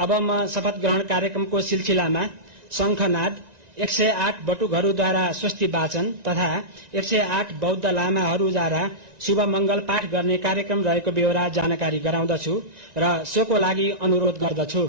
अब म शपथ ग्रहण कार्यक्रमको सिलसिलामा शङ्खनाद 108 बटुकहरूद्वारा स्वस्ति वाचन तथा 108 बौद्ध लामाहरूद्वारा शुभ मङ्गल पाठ गर्ने कार्यक्रम रहेको बेहोरा जानकारी गराउँदछु र सोको लागि अनुरोध गर्दछु।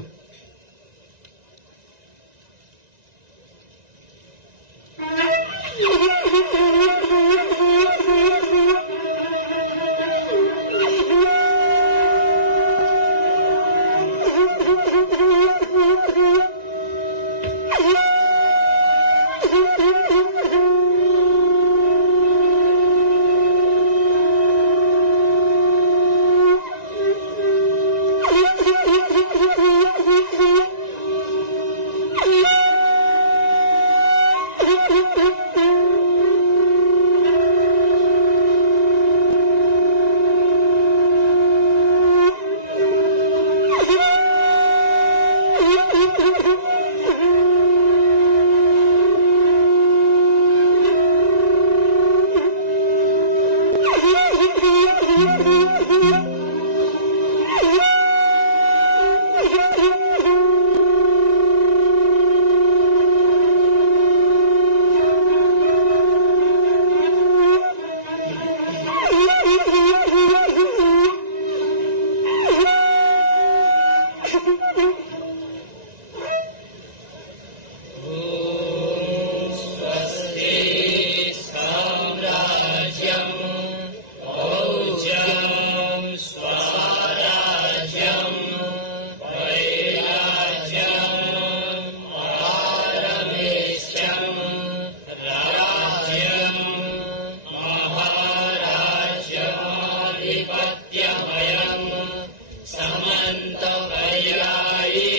समन्त वैराई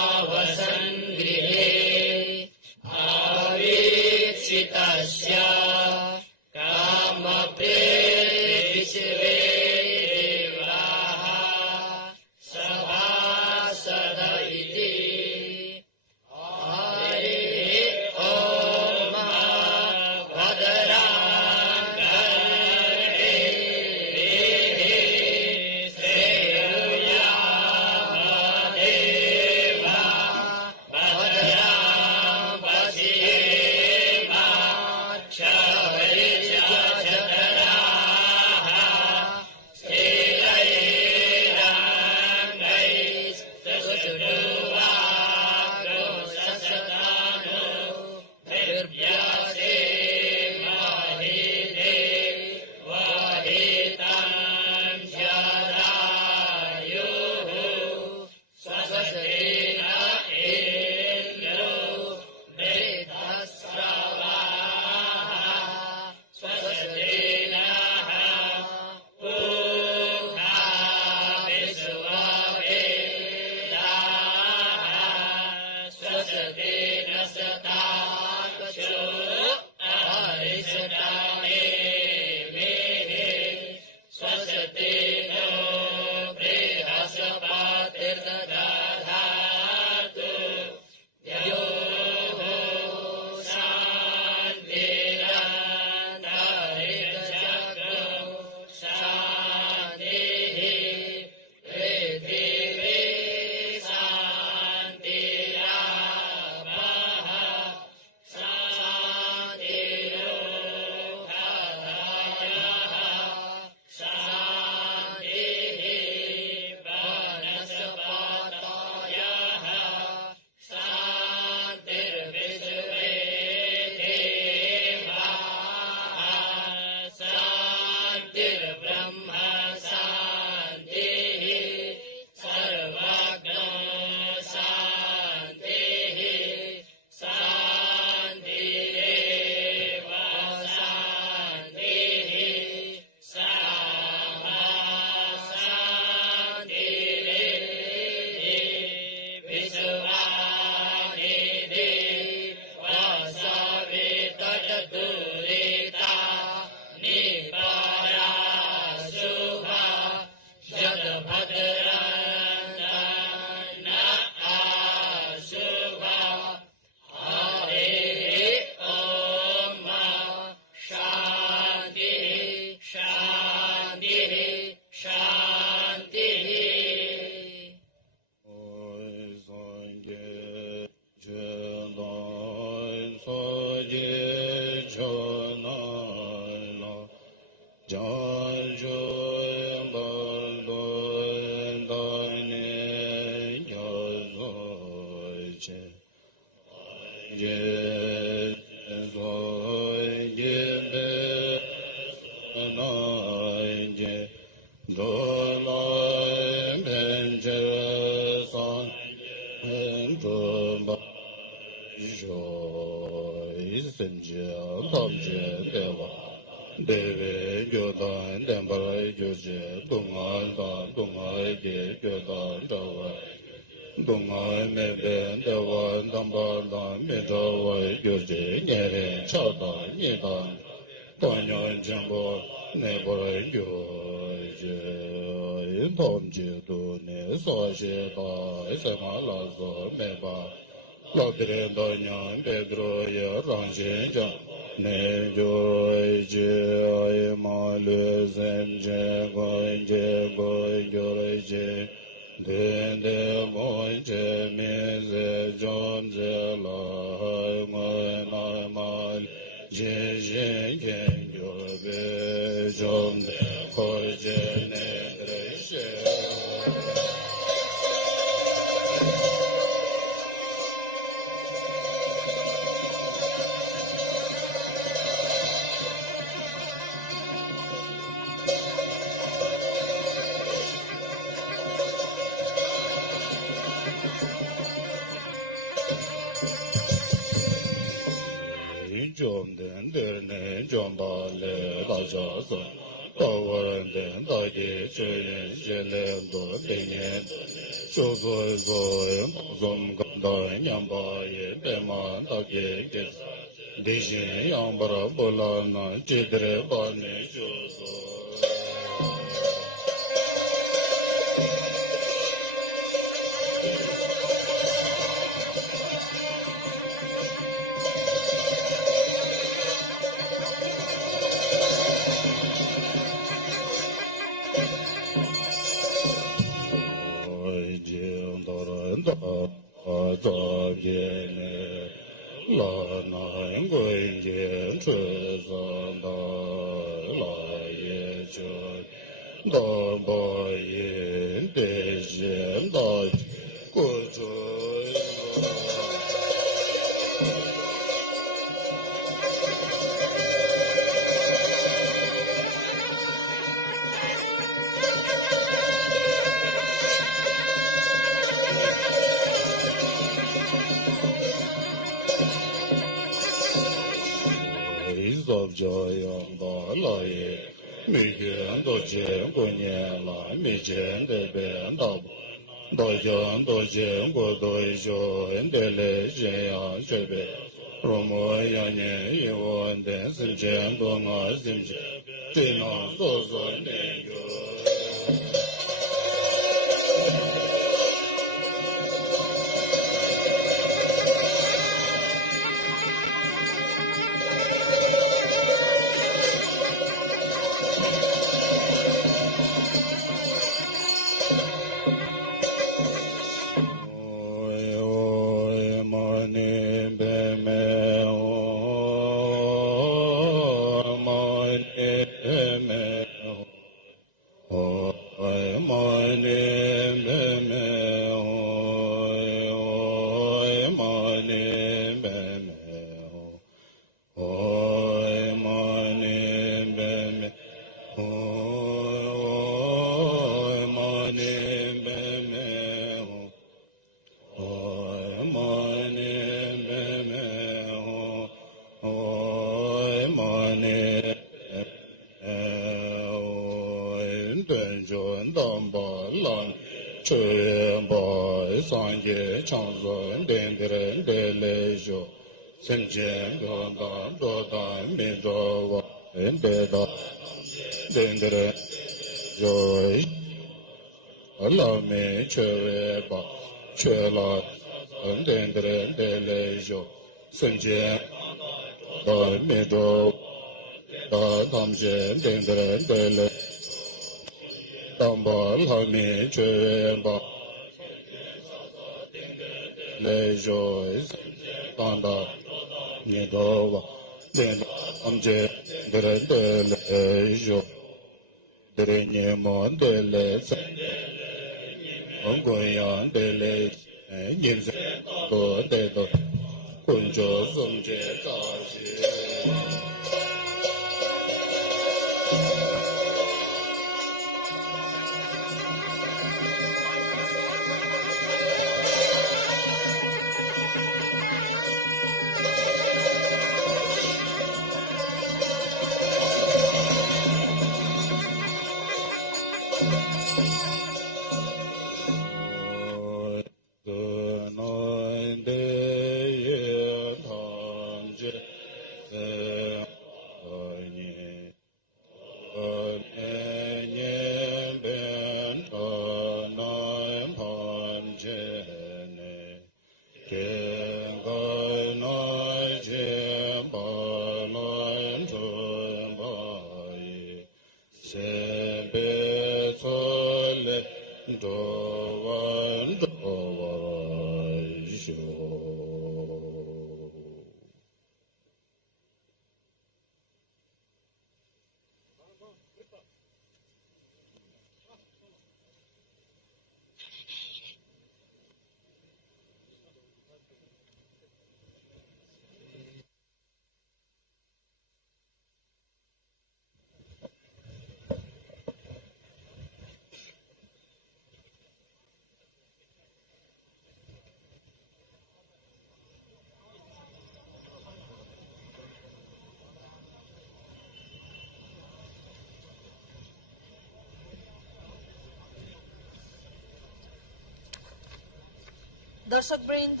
दर्शकवृन्द,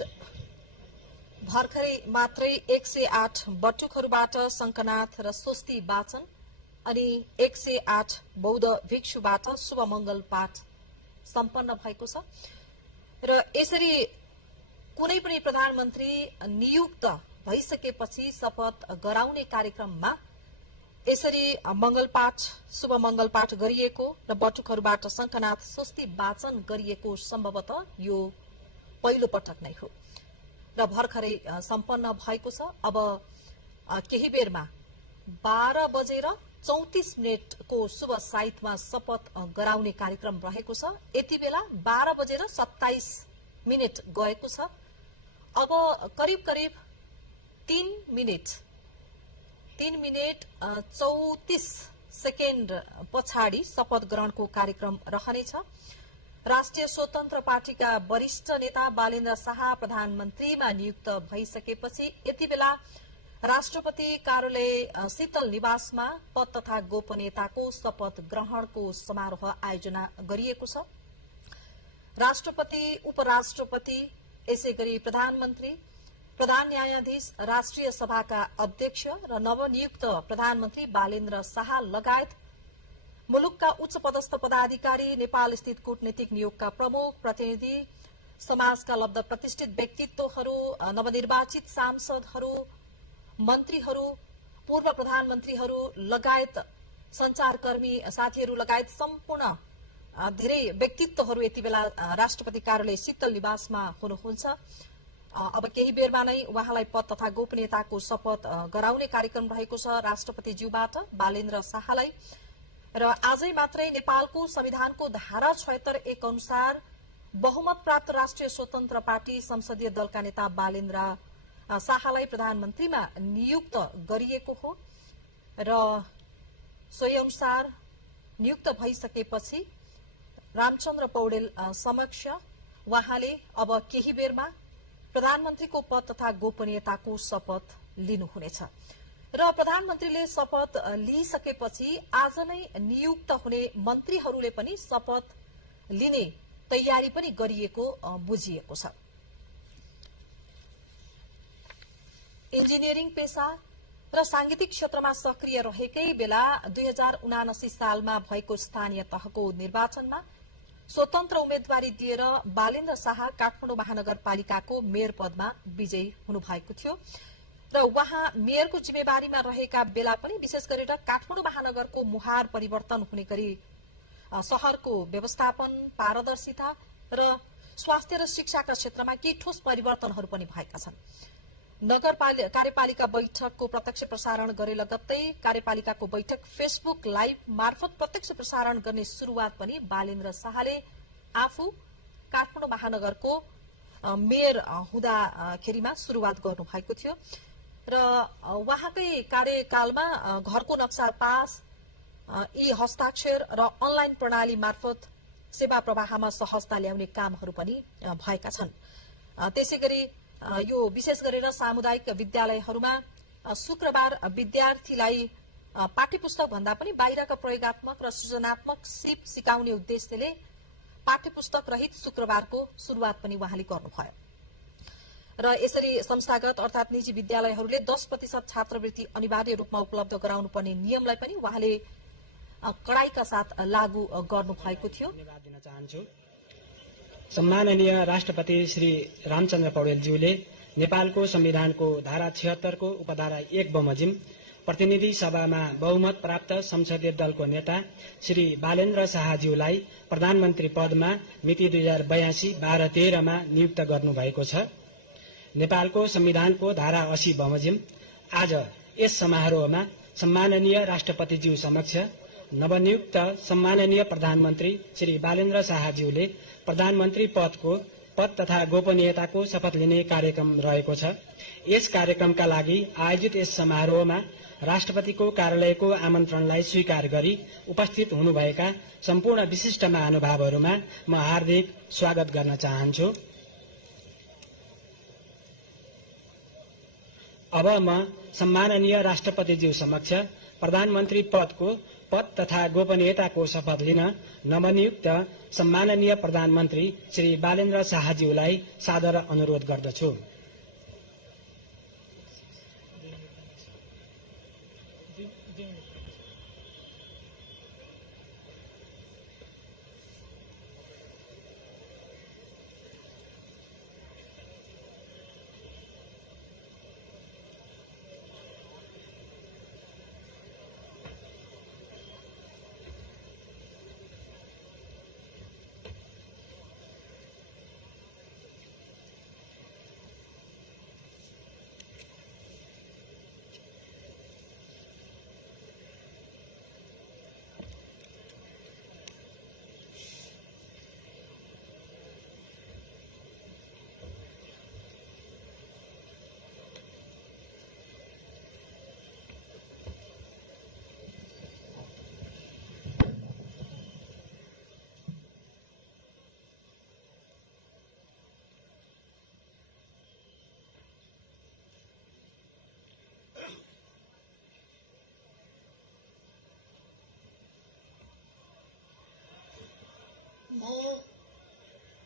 भर्खरै मात्रै 108 बटुकहरूबाट शङ्खनाथ र स्वस्ति वाचन अनि 108 बौद्ध भिक्षुबाट शुभ मंगल पाठ सम्पन्न भएको छ र यसरी कुनै पनि प्रधानमन्त्री नियुक्त भइसकेपछि शपथ गराउने कार्यक्रममा यसरी मंगल पाठ शुभ मंगल पाठ गरिएको र बटुकहरूबाट शङ्खनाथ स्वस्ति वाचन गरिएको सम्भवतः यो पहिलो पटक नै हो र भर्खरै सम्पन्न भएको छ। अब केही बेरमा 12:34 को शुभ साइतमा शपथ गराउने कार्यक्रम रहेको छ। यति बेला 12:27 गएको छ। अब करिब 3 मिनेट 34 सेकेन्ड पछाडि शपथ ग्रहणको कार्यक्रम रहनेछ। राष्ट्रिय स्वतन्त्र पार्टीका वरिष्ठ नेता बालेन्द्र शाह प्रधानमन्त्रीमा नियुक्त भइसकेपछि यति बेला राष्ट्रपति कार्यालय शीतल निवासमा पद तथा गोपनीयताको शपथ ग्रहणको समारोह आयोजना गरिएको छ। राष्ट्रपति, उपराष्ट्रपति, यसैगरी प्रधानमन्त्री, प्रधान न्यायाधीश, राष्ट्रिय सभाका अध्यक्ष र नवनियुक्त प्रधानमन्त्री बालेन्द्र शाह लगायत मुलुकका उच्च पदस्थ पदाधिकारी, नेपाल स्थित कूटनीतिक नियोगका प्रमुख प्रतिनिधि, समाजका लब्ध प्रतिष्ठित व्यक्तित्वहरू, नवनिर्वाचित सांसदहरू, मन्त्रीहरू, पूर्व प्रधानमन्त्रीहरू लगायत संचारकर्मी साथीहरू लगायत सम्पूर्ण धेरै व्यक्तित्वहरू यति बेला राष्ट्रपति कार्यालय शीतल निवासमा हुनुहुन्छ। अब केही बेरमा नै उहाँलाई पद तथा गोपनीयताको शपथ गराउने कार्यक्रम रहेको छ राष्ट्रपतिज्यूबाट बालेन्द्र शाहलाई। र आजै मात्रै नेपालको संविधानको धारा 76(1) अनुसार बहुमत प्राप्त राष्ट्रिय स्वतन्त्र पार्टी संसदीय दलका नेता बालेन्द्र शाहलाई प्रधानमन्त्रीमा नियुक्त गरिएको हो र सोही अनुसार नियुक्त भइसकेपछि रामचन्द्र पौडेल समक्ष उहाँले अब केही बेरमा प्रधानमन्त्रीको पद तथा गोपनीयताको शपथ लिनुहुनेछ र प्रधानमन्त्रीले शपथ लिइसकेपछि आज नै नियुक्त हुने मन्त्रीहरूले पनि शपथ लिने तयारी पनि गरिएको बुझिएको छ। इन्जिनियरिङ पेशा र सांगीतिक क्षेत्रमा सक्रिय रहेकै बेला 2079 सालमा भएको स्थानीय तहको निर्वाचनमा स्वतन्त्र उम्मेदवारी दिएर बालेन्द्र शाह काठमाडौँ महानगरपालिकाको मेयर पदमा विजयी हुनुभएको थियो र उहाँ मेयरको जिम्मेवारीमा रहेका बेला पनि विशेष गरेर काठमाडौँ महानगरको मुहार परिवर्तन हुने गरी शहरको व्यवस्थापन, पारदर्शिता र स्वास्थ्य र शिक्षाका क्षेत्रमा केही ठोस परिवर्तनहरू पनि भएका छन्। कार्यपालिका बैठकको प्रत्यक्ष प्रसारण गरे लगत्तै कार्यपालिकाको बैठक फेसबुक लाइभ मार्फत प्रत्यक्ष प्रसारण गर्ने शुरूआत पनि बालेन्द्र शाहले आफू काठमाडौँ महानगरको मेयर हुँदाखेरिमा शुरूआत गर्नुभएको थियो र उहाँकै कार्यकालमा घरको नक्सा पास यी हस्ताक्षर र अनलाइन प्रणाली मार्फत सेवा प्रवाहमा सहजता ल्याउने कामहरू पनि भएका छन्। त्यसैगरी यो विशेष गरेर सामुदायिक विद्यालयहरूमा शुक्रबार विद्यार्थीलाई पाठ्यपुस्तक भन्दा पनि बाहिरका प्रयोगात्मक र सृजनात्मक सिप सिकाउने उद्देश्यले पाठ्यपुस्तक रहित शुक्रबारको शुरूआत पनि उहाँले गर्नुभयो र यसरी संस्थागत अर्थात निजी विद्यालयहरूले 10% छात्रवृत्ति अनिवार्य रूपमा उपलब्ध गराउनु पर्ने नियमलाई पनि उहाँले कडाईका साथ लागू गर्नु भएको थियो। धन्यवाद दिन चाहन्छु। सम्माननीय राष्ट्रपति श्री रामचन्द्र पौडेलज्यूले नेपालको संविधानको धारा 76 को उपधारा 1 बमोजिम प्रतिनिधि सभामा बहुमत प्राप्त संसदीय दलको नेता श्री बालेन्द्र शाहज्यूलाई प्रधानमन्त्री पदमा मिति 2082-12-13 मा नियुक्त गर्नुभएको छ। नेपालको संविधानको धारा 80 बमोजिम आज यस समारोहमा सम्माननीय राष्ट्रपतिज्यू समक्ष नवनियुक्त सम्माननीय प्रधानमन्त्री श्री बालेन्द्र शाहज्यूले प्रधानमन्त्री पद तथा गोपनीयताको शपथ लिने कार्यक्रम रहेको छ। यस कार्यक्रमका लागि आयोजित यस समारोहमा राष्ट्रपतिको कार्यालयको आमन्त्रणलाई स्वीकार गरी उपस्थित हुनुभएका सम्पूर्ण विशिष्ट महानुभावहरूमा म हार्दिक स्वागत गर्न चाहन्छु। अब म सम्माननीय राष्ट्रपतिज्यू समक्ष प्रधानमन्त्री पद तथा गोपनीयताको शपथ लिन नवनियुक्त सम्माननीय प्रधानमन्त्री श्री बालेन्द्र शाहज्यूलाई सादर अनुरोध गर्दछु।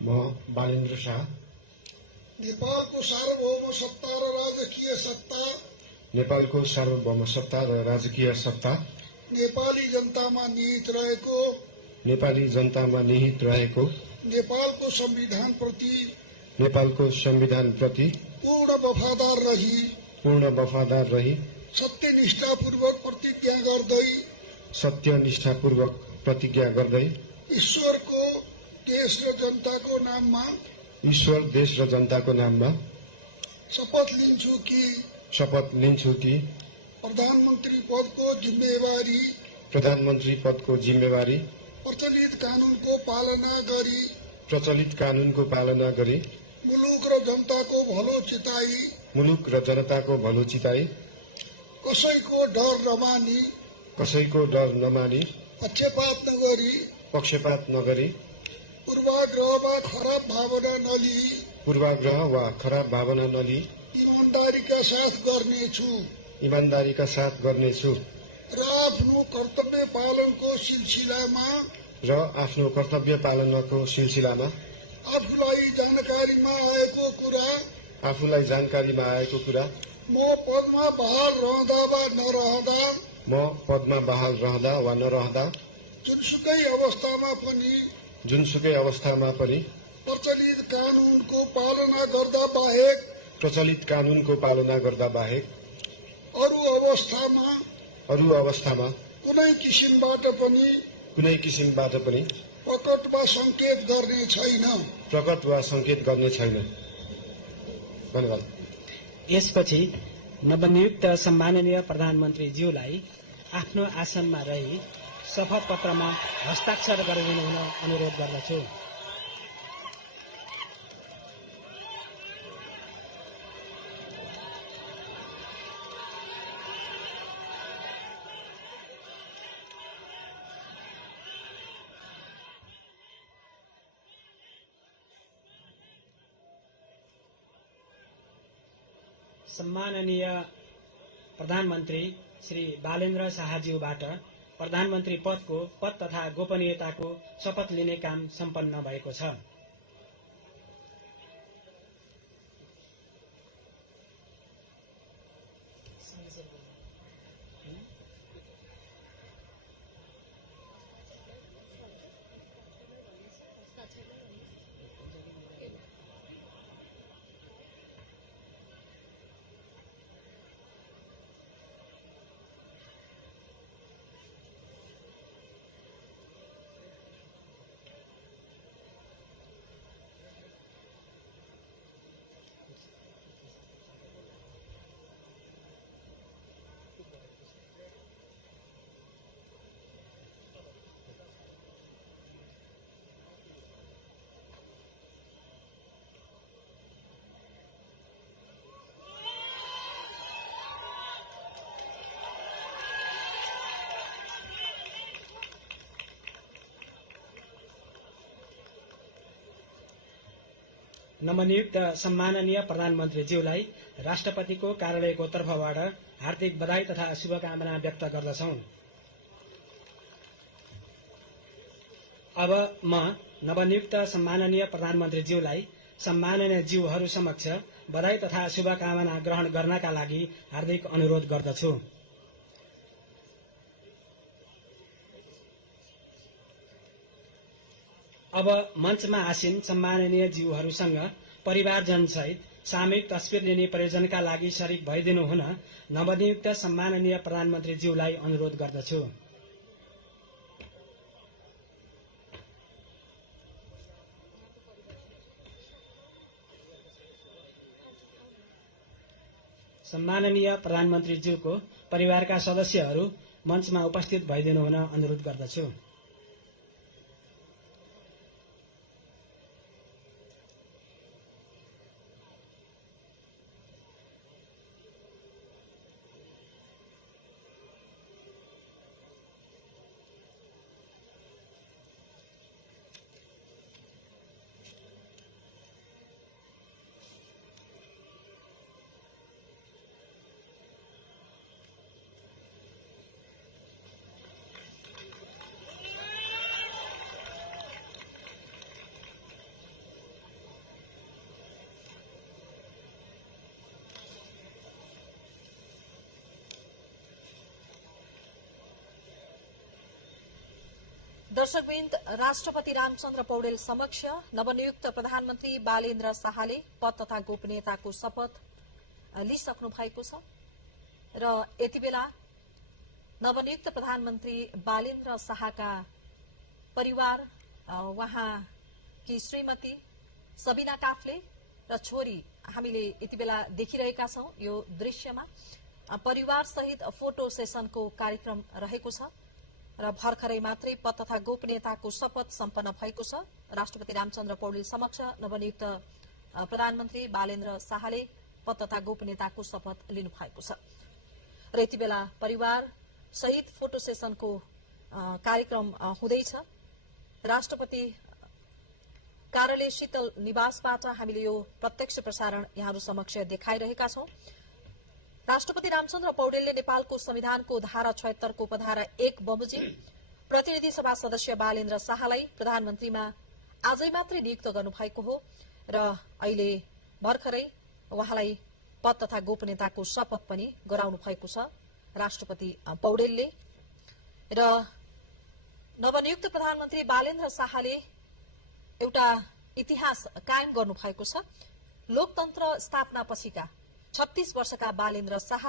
म बालेन्द्र शाह नेपालको सार्वभौम सत्ता र राजकीय सत्ता नेपाली जनतामा निहित रहेको नेपालको संविधान प्रति पूर्ण वफादार रही सत्यनिष्ठापूर्वक प्रतिज्ञा गर्दै ईश्वर देश र जनताको नाममा शपथ लिन्छु कि प्रधानमन्त्री पदको जिम्मेवारी प्रचलित कानूनको पालना गरी मुलुक र जनताको भलो चिताई कसैको डर नमानी पक्षपात नगरी पूर्वाग्रह वा खराब भावना नलिई ईमानदारीका साथ गर्नेछु र आफ्नो कर्तव्य पालनको सिलसिलामा आफूलाई जानकारीमा आएको कुरा म पदमा बहाल रहँदा वा नरहँदा जुनसुकै अवस्थामा पनि प्रचलित कानूनको पालना गर्दा बाहेक अरू अवस्थामा कुनै किसिमबाट पनि प्रकट वा संकेत गर्ने छैन। धन्यवाद। यसपछि नवनियुक्त सम्माननीय प्रधानमन्त्रीज्यूलाई आफ्नो आसनमा रही शपथ पत्रमा हस्ताक्षर गरिदिनु हुन अनुरोध गर्दछु। सम्माननीय प्रधानमन्त्री श्री बालेन्द्र शाहज्यूबाट प्रधानमन्त्री पदको पद तथा गोपनीयताको शपथ लिने काम सम्पन्न भएको छ। नवनियुक्त सम्माननीय प्रधानमन्त्रीज्यूलाई राष्ट्रपतिको कार्यालयको तर्फबाट हार्दिक बधाई तथा शुभकामना व्यक्त गर्दछौं। अब म नवनियुक्त सम्माननीय प्रधानमन्त्रीज्यूलाई सम्माननीय ज्यूहरू समक्ष बधाई तथा शुभकामना ग्रहण गर्नका लागि हार्दिक अनुरोध गर्दछु। अब मञ्चमा आसीन सम्माननीय ज्यूहरूसँग परिवारजनसहित सामूहिक तस्बिर लिने प्रयोजनका लागि शरीक भइदिनु हुन नवनियुक्त सम्माननीय प्रधानमन्त्रीज्यूलाई अनुरोध गर्दछु। सम्माननीय प्रधानमन्त्रीज्यूको परिवारका सदस्यहरू मञ्चमा उपस्थित भइदिनु हुन अनुरोध गर्दछु। दर्शकवृन्द, राष्ट्रपति रामचन्द्र पौडेल समक्ष नवनियुक्त प्रधानमन्त्री बालेन्द्र शाहले पद तथा गोपनीयताको शपथ लिइसक्नु भएको छ र यति बेला नवनियुक्त प्रधानमन्त्री बालेन्द्र शाहका परिवार, उहाँकी श्रीमती सबिना काफ्ले र छोरी हामीले यति बेला देखिरहेका छौं। यो दृश्यमा परिवार सहित फोटो सेसनको कार्यक्रम रहेको छ र भर्खरै मात्रै पद तथा गोपनीयताको शपथ सम्पन्न भएको छ। राष्ट्रपति रामचन्द्र पौडेल समक्ष नवनियुक्त प्रधानमन्त्री बालेन्द्र शाहले पद तथा गोपनीयताको शपथ लिनु भएको छ र यति बेला परिवार सहित फोटो सेसनको कार्यक्रम हुँदैछ। राष्ट्रपति कार्यालय शीतल निवासबाट हामीले यो प्रत्यक्ष प्रसारण यहाँहरू समक्ष देखाइरहेका छौं। राष्ट्रपति रामचन्द्र पौडेलले नेपालको संविधानको धारा 76 को उपधारा 1 बमोजिम प्रतिनिधि सभा सदस्य बालेन्द्र शाहलाई प्रधानमन्त्रीमा आजै मात्रै नियुक्त गर्नुभएको हो र अहिले भर्खरै उहाँलाई पद तथा गोपनीयताको शपथ पनि गराउनु भएको छ राष्ट्रपति पौडेलले। र नवनियुक्त प्रधानमन्त्री बालेन्द्र शाहले एउटा इतिहास कायम गर्नु भएको छ। लोकतन्त्र स्थापना पछिका 36 वर्षका बालेन्द्र शाह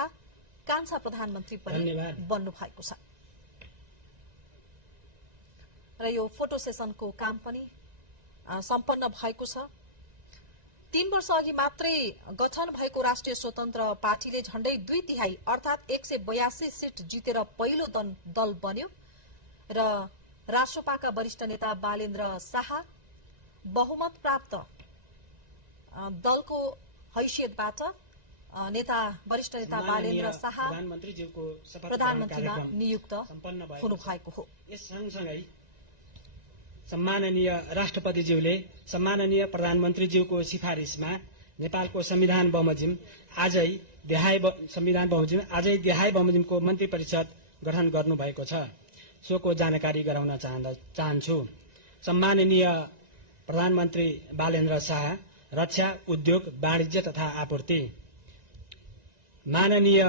कान्छा प्रधानमन्त्री पनि बन्नु भएको छ र यो फोटो सेसनको काम पनि सम्पन्न भएको छ। 3 वर्ष अघि मात्रै गठन भएको राष्ट्रिय स्वतन्त्र पार्टीले झण्डै 2/3 अर्थात 182 सिट जितेर पहिलो दल बन्यो र राष्ट्रपाका वरिष्ठ नेता बालेन्द्र शाह बहुमत प्राप्त दलको हैसियतबाट वरिष्ठ नेता बालेन्द्र शाह प्रधानमन्त्रीमा नियुक्त हुनु भएको हो। यस सँगसँगै सम्माननीय राष्ट्रपतिज्यूले सम्माननीय प्रधानमन्त्रीज्यूको सिफारिसमा नेपालको संविधान बमोजिम आजै देहाय बमोजिमको मन्त्री परिषद गठन गर्नुभएको छ। सोको जानकारी गराउन चाहन्छु। सम्माननीय प्रधानमन्त्री बालेन्द्र शाह रक्षा, उद्योग, वाणिज्य तथा आपूर्ति, माननीय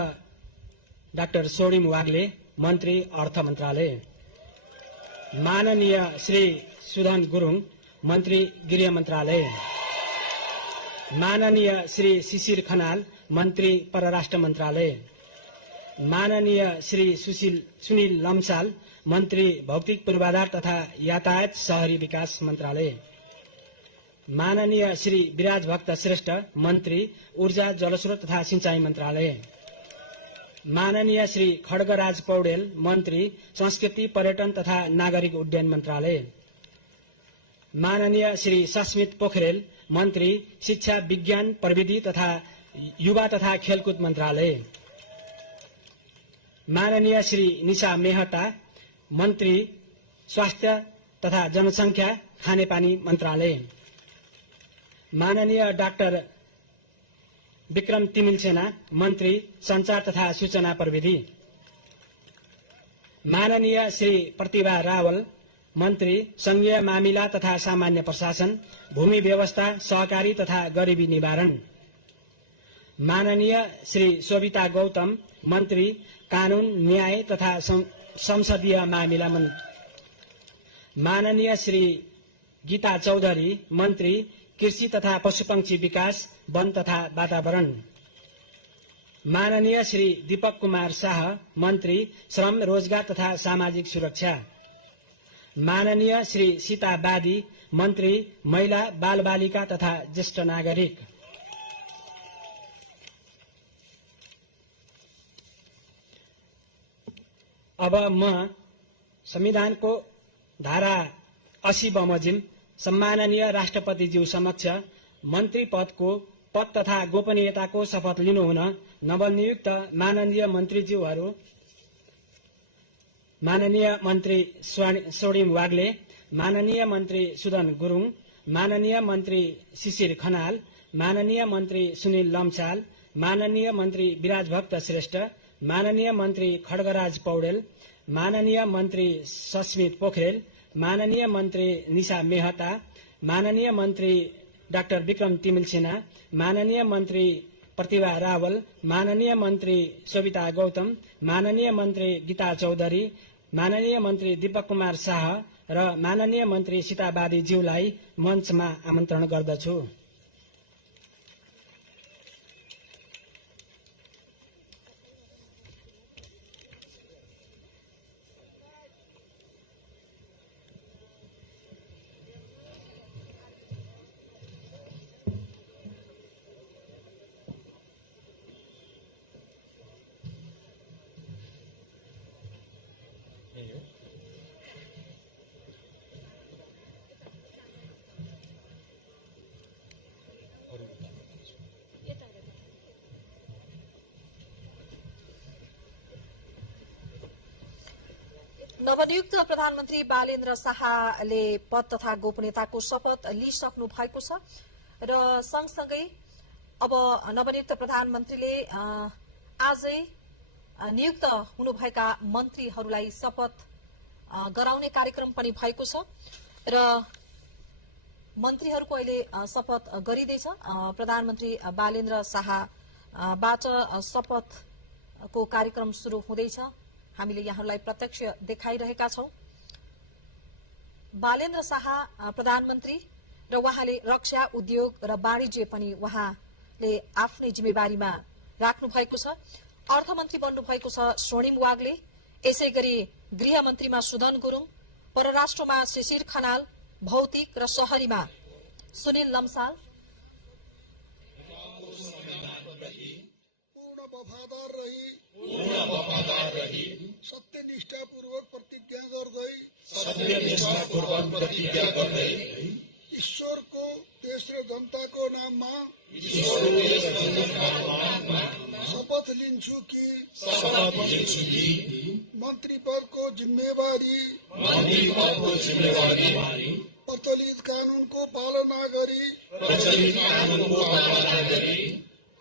डाक्टर सोडिम वाग्ले मन्त्री अर्थ मन्त्रालय, माननीय श्री सुधन गुरुङ मन्त्री गृह मन्त्रालय, माननीय श्री शिशिर खनाल मन्त्री परराष्ट्र मन्त्रालय, माननीय श्री सुनिल लम्साल मन्त्री भौतिक पूर्वाधार तथा यातायात शहरी विकास मन्त्रालय, माननीय श्री विराज भक्त श्रेष्ठ मन्त्री ऊर्जा जलस्रोत तथा सिंचाई मन्त्रालय, माननीय श्री खड्गराज पौडेल मन्त्री संस्कृति पर्यटन तथा नागरिक उड्डयन मन्त्रालय, माननीय श्री सस्मित पोखरेल मन्त्री शिक्षा विज्ञान प्रविधि तथा युवा तथा खेलकुद मन्त्रालय, माननीय श्री निशा मेहता मन्त्री स्वास्थ्य तथा जनसंख्या खानेपानी मन्त्रालय, माननीय डाक्टर विक्रम तिमिलसेना मन्त्री संचार तथा सूचना प्रविधि, माननीय श्री प्रतिभा रावल मन्त्री संघीय मामिला तथा सामान्य प्रशासन, भूमि व्यवस्था, सहकारी तथा गरिबी निवारण, माननीय श्री शोभिता गौतम मन्त्री कानून न्याय तथा संसदीय मामिला, माननीय श्री गीता चौधरी मन्त्री कृषि तथा पशुपक्षी विकास, वन तथा वातावरण, माननीय श्री दीपक कुमार शाह मन्त्री श्रम, रोजगार तथा सामाजिक सुरक्षा, माननीय श्री सीता बादी मन्त्री महिला, बाल बालिका तथा ज्येष्ठ नागरिक, अब म संविधानको धारा 80 बमोजिम सम्माननीय राष्ट्रपतिज्यू समक्ष मन्त्री पद तथा गोपनीयताको शपथ लिनुहुन नवनियुक्त माननीय मन्त्रीज्यूहरू माननीय मन्त्री सोडिम वाग्ले, माननीय मन्त्री सुधन गुरुङ, माननीय मन्त्री शिशिर खनाल, माननीय मन्त्री सुनिल लम्साल, माननीय मन्त्री विराज भक्त श्रेष्ठ, माननीय मन्त्री खड्गराज पौडेल, माननीय मन्त्री सस्मित पोखरेल, माननीय मन्त्री निशा मेहता, माननीय मन्त्री डाक्टर विक्रम तिमिलसेना, माननीय मन्त्री प्रतिभा रावल, माननीय मन्त्री शोभिता गौतम, माननीय मन्त्री गीता चौधरी, माननीय मन्त्री दीपक कुमार शाह र माननीय मन्त्री सीताबादी ज्यूलाई मञ्चमा आमन्त्रण गर्दछु। नवनियुक्त प्रधानमन्त्री बालेन्द्र शाहले पद तथा गोपनीयताको शपथ लिइसक्नु भएको छ र सँगसँगै अब नवनियुक्त प्रधानमन्त्रीले आजै नियुक्त हुनुभएका मन्त्रीहरूलाई शपथ गराउने कार्यक्रम पनि भएको छ र मन्त्रीहरूको अहिले शपथ गरिँदैछ। प्रधानमन्त्री बालेन्द्र शाहबाट शपथको कार्यक्रम सुरु हुँदैछ। हामीले यहाँलाई प्रत्यक्ष देखाइरहेका छौं। बालेन्द्र शाह प्रधानमन्त्री र उहाँले रक्षा, उद्योग र वाणिज्य पनि उहाँले आफ्नै जिम्मेवारीमा राख्नु भएको छ। अर्थमन्त्री बन्नु भएको छ सोडिम वाग्ले, यसैगरी गृहमन्त्रीमा सुधन गुरुङ, परराष्ट्रमा शिशिर खनाल, भौतिक र शहरीमा सुनिल लम्साल, वफादार रही सत्यनिष्ठापूर्वक प्रतिज्ञा गर्दै ईश्वरको देश र जनताको नाममा शपथ लिन्छु कि मन्त्री पदको जिम्मेवारी प्रचलित कानूनको पालना गरी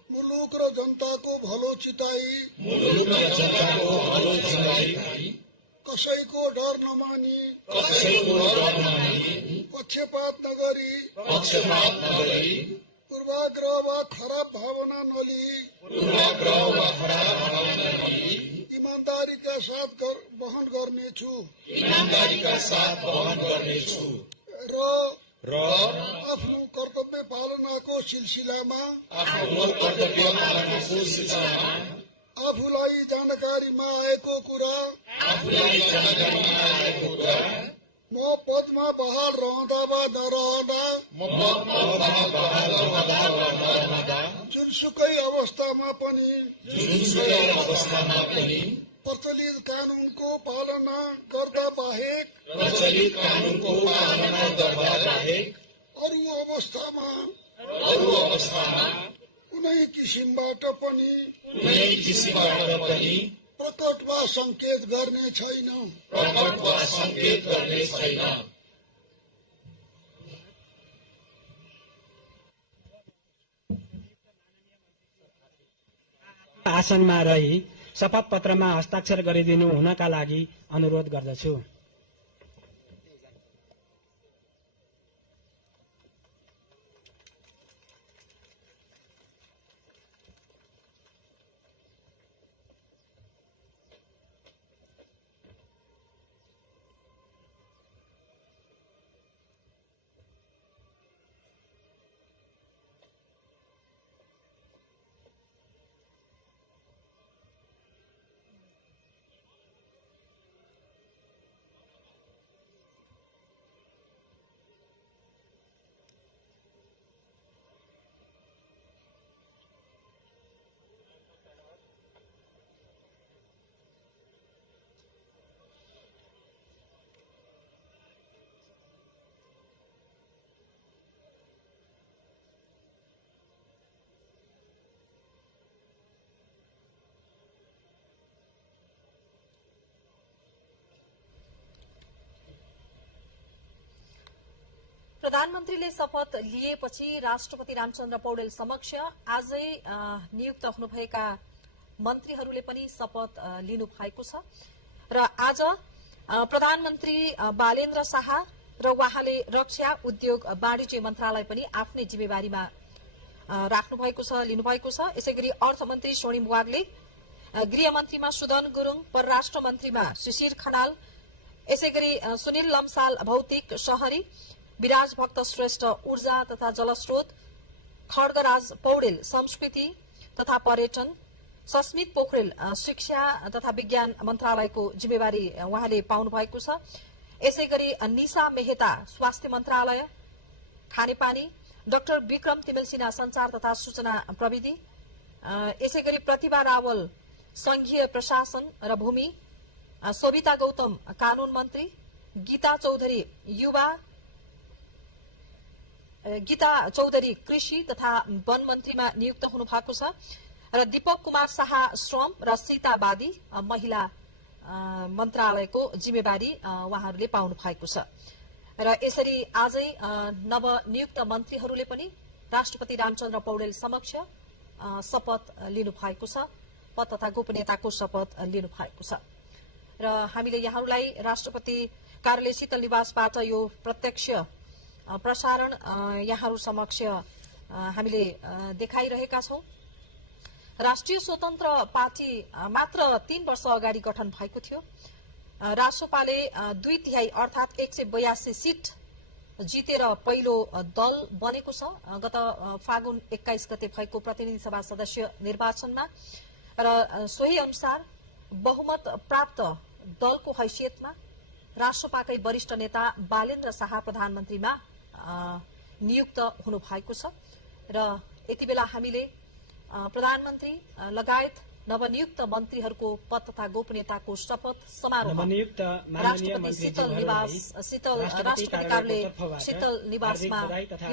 मुलुक र जनताको भलो चिताई कसैको डर नमानी पक्षपात नगरी पूर्वाग्रह वा खराब भावना नलिई इमानदारीका साथ वहन गर्नेछु र आफ्नो कर्तव्य पालनाको सिलसिलामा आफूलाई जानकारीमा आएको कुरा म पदमा बहाल रहँदा वा नरहँदा जुनसुकै अवस्थामा पनि प्रचलित कानूनको पालना गर्दा बाहेक अरू अवस्थामा कुनै किसिमबाट पनि प्रकट वा संकेत गर्ने छैन। आसनमा रही शपथ पत्रमा हस्ताक्षर गरिदिनु हुनका लागि अनुरोध गर्दछु। प्रधानमन्त्रीले शपथ लिएपछि राष्ट्रपति रामचन्द्र पौडेल समक्ष आजै नियुक्त हुनुभएका मन्त्रीहरूले पनि शपथ लिनु भएको छ र आज प्रधानमन्त्री बालेन्द्र शाह र उहाँले रक्षा उद्योग वाणिज्य मन्त्रालय पनि आफ्नै जिम्मेवारीमा राख्नु भएको छ, लिनुभएको छ। यसैगरी अर्थमन्त्री स्वर्णिम वाग्ले, गृहमन्त्रीमा सुदन गुरुङ, परराष्ट्र मन्त्रीमा शिशिर खनाल, यसैगरी सुनिल लम्साल भौतिक शहरी, विराज भक्त श्रेष्ठ ऊर्जा तथा जलस्रोत, खड्गराज पौडेल संस्कृति तथा पर्यटन, सस्मित पोखरेल शिक्षा तथा विज्ञान मन्त्रालयको जिम्मेवारी उहाँले पाउनु भएको छ। यसैगरी निशा मेहता स्वास्थ्य मन्त्रालय, खानेपानी, डाक्टर विक्रम तिमेल सिन्हा संचार तथा सूचना प्रविधि, यसैगरी प्रतिभा रावल संघीय प्रशासन र भूमि, सोभिता गौतम कानून मन्त्री, गीता चौधरी कृषि तथा वन मन्त्रीमा नियुक्त हुनु भएको छ र दीपक कुमार शाह श्रम र सीता बादी महिला मन्त्रालयको जिम्मेवारी उहाँहरूले पाउनु भएको छ। र यसरी आजै नवनियुक्त मन्त्रीहरूले पनि राष्ट्रपति रामचन्द्र पौडेल समक्ष शपथ लिनु भएको छ, पद तथा गोपनीयताको शपथ लिनु भएको छ। र हामीले यहाँहरूलाई राष्ट्रपति कार्यालय शीतल निवासबाट यो प्रत्यक्ष प्रसारण यहाँहरू समक्ष हामीले देखाइरहेका छौं। राष्ट्रिय स्वतन्त्र पार्टी मात्र 3 वर्ष अगाडि गठन भएको थियो। रासोपाले 2/3 अर्थात 182 सीट जितेर पहिलो दल बनेको छ गत फागुन 21 गते भएको प्रतिनिधि सभा सदस्य निर्वाचनमा र सोही अनुसार बहुमत प्राप्त दलको हैसियतमा रासोपाकै वरिष्ठ नेता बालेन्द्र शाह प्रधानमन्त्रीमा नियुक्त हुनु भएको छ र यति बेला हामीले प्रधानमन्त्री लगायत नवनियुक्त मन्त्रीहरूको पद तथा गोपनीयताको शपथ समारोह नवनियुक्त माननीय राष्ट्रपति मन्त्रीज्यूहरूलाई राष्ट्रपति कार्यालय शीतल निवासमा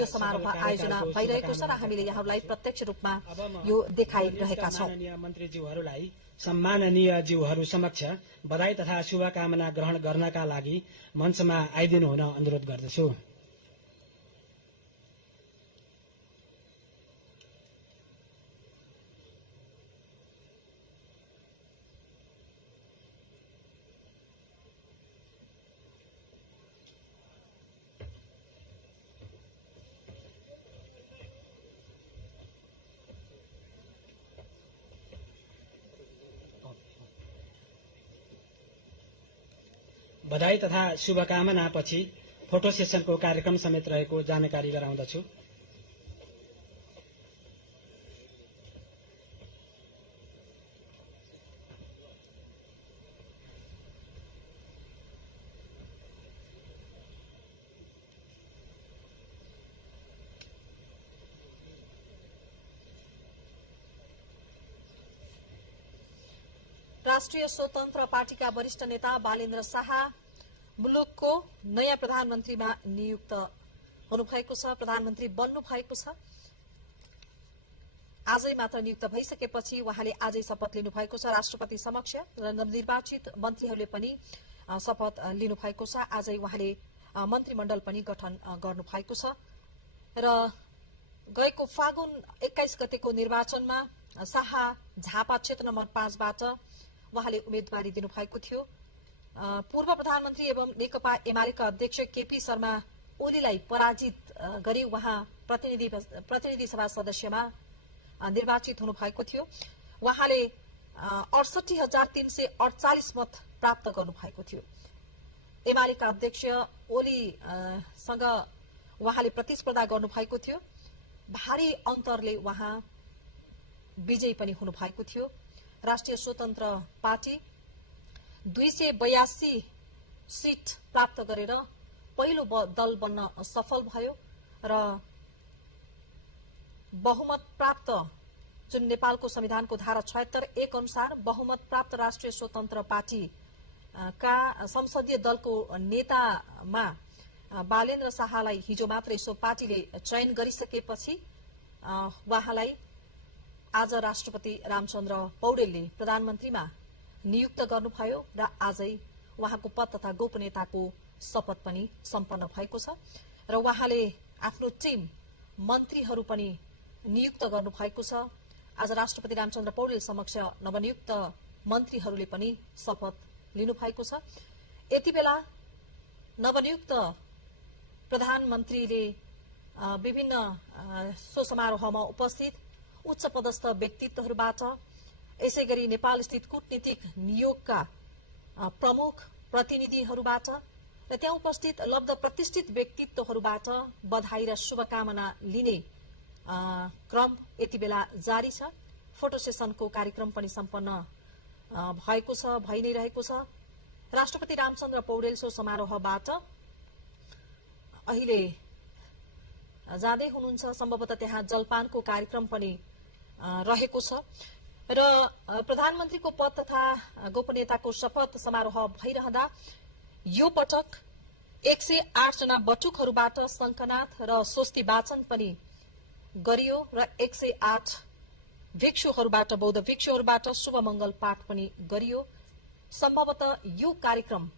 यो समारोह आयोजना भइरहेको छ र हामीले यहाँहरूलाई प्रत्यक्ष रूपमा यो देखाइरहेका छौं। माननीय मन्त्रीज्यूहरूलाई सम्माननीय ज्यूहरू समक्ष बधाई तथा शुभकामना ग्रहण गर्नका लागि मञ्चमा आइदिनु हुन अनुरोध गर्दछु। बधाई तथा शुभकामना पछि फोटो सेसनको कार्यक्रम समेत रहेको जानकारी गराउँदछु। राष्ट्रिय स्वतन्त्र पार्टीका वरिष्ठ नेता बालेन्द्र शाह मुलुकको नयाँ प्रधानमन्त्रीमा नियुक्त हुनुभएको छ, प्रधानमन्त्री बन्नु भएको छ। आजै मात्र नियुक्त भइसकेपछि उहाँले आजै शपथ लिनुभएको छ। राष्ट्रपति समक्ष र नवनिर्वाचित मन्त्रीहरूले पनि शपथ लिनुभएको छ। आजै उहाँले मन्त्रीमण्डल पनि गठन गर्नुभएको छ र गएको फागुन 21 गतेको निर्वाचनमा शाह झापा क्षेत्र नम्बर 5 बाट उहाँले उम्मेदवारी दिनुभएको थियो। पूर्व प्रधानमन्त्री एवं नेकपा एमालेका अध्यक्ष केपी शर्मा ओलीलाई पराजित गरी उहाँ प्रतिनिधि सभा सदस्यमा निर्वाचित हुनुभएको थियो। उहाँले 68,348 मत प्राप्त गर्नुभएको थियो। एमालेका अध्यक्ष ओलीसँग उहाँले प्रतिस्पर्धा गर्नुभएको थियो। भारी अन्तरले उहाँ विजयी पनि हुनुभएको थियो। राष्ट्रिय स्वतन्त्र पार्टी 282 सीट प्राप्त गरेर पहिलो दल बन्न सफल भयो र बहुमत प्राप्त जुन नेपालको संविधानको धारा 76(1) अनुसार बहुमत प्राप्त राष्ट्रिय स्वतन्त्र पार्टी का संसदीय दलको नेतामा बालेन्द्र शाहलाई हिजो मात्रै सो पार्टीले चयन गरिसकेपछि उहाँलाई आज राष्ट्रपति रामचन्द्र पौडेलले प्रधानमन्त्रीमा नियुक्त गर्नुभयो र आजै उहाँको पद तथा गोपनीयताको शपथ पनि सम्पन्न भएको छ र उहाँले आफ्नो टिम मन्त्रीहरू पनि नियुक्त गर्नुभएको छ। आज राष्ट्रपति रामचन्द्र पौडेल समक्ष नवनियुक्त मन्त्रीहरूले पनि शपथ लिनुभएको छ। यति बेला नवनियुक्त प्रधानमन्त्रीले विभिन्न सो समारोहमा उपस्थित उच्च पदस्थ व्यक्तित्वहरूबाट यसैगरी नेपाल स्थित कूटनीतिक नियोगका प्रमुख प्रतिनिधिहरूबाट र त्यहाँ उपस्थित लब्ध प्रतिष्ठित व्यक्तित्वहरूबाट बधाई र शुभकामना लिने क्रम यति बेला जारी छ। फोटो सेसनको कार्यक्रम पनि सम्पन्न भएको छ, भइ नै रहेको छ। राष्ट्रपति रामचन्द्र पौडेल सो समारोहबाट अहिले जाँदै हुनुहुन्छ। सम्भवतः त्यहाँ जलपानको कार्यक्रम पनि रहेको छ र प्रधानमन्त्रीको पद तथा गोपनीयताको शपथ समारोह भइरहँदा यो पटक 108 जना बटुकहरूबाट शंखनाद र स्वस्ति वाचन पनि गरियो र 108 भिक्षुहरूबाट बौद्ध भिक्षुहरूबाट शुभ मंगल पाठ पनि गरियो। सम्भवतः यो कार्यक्रम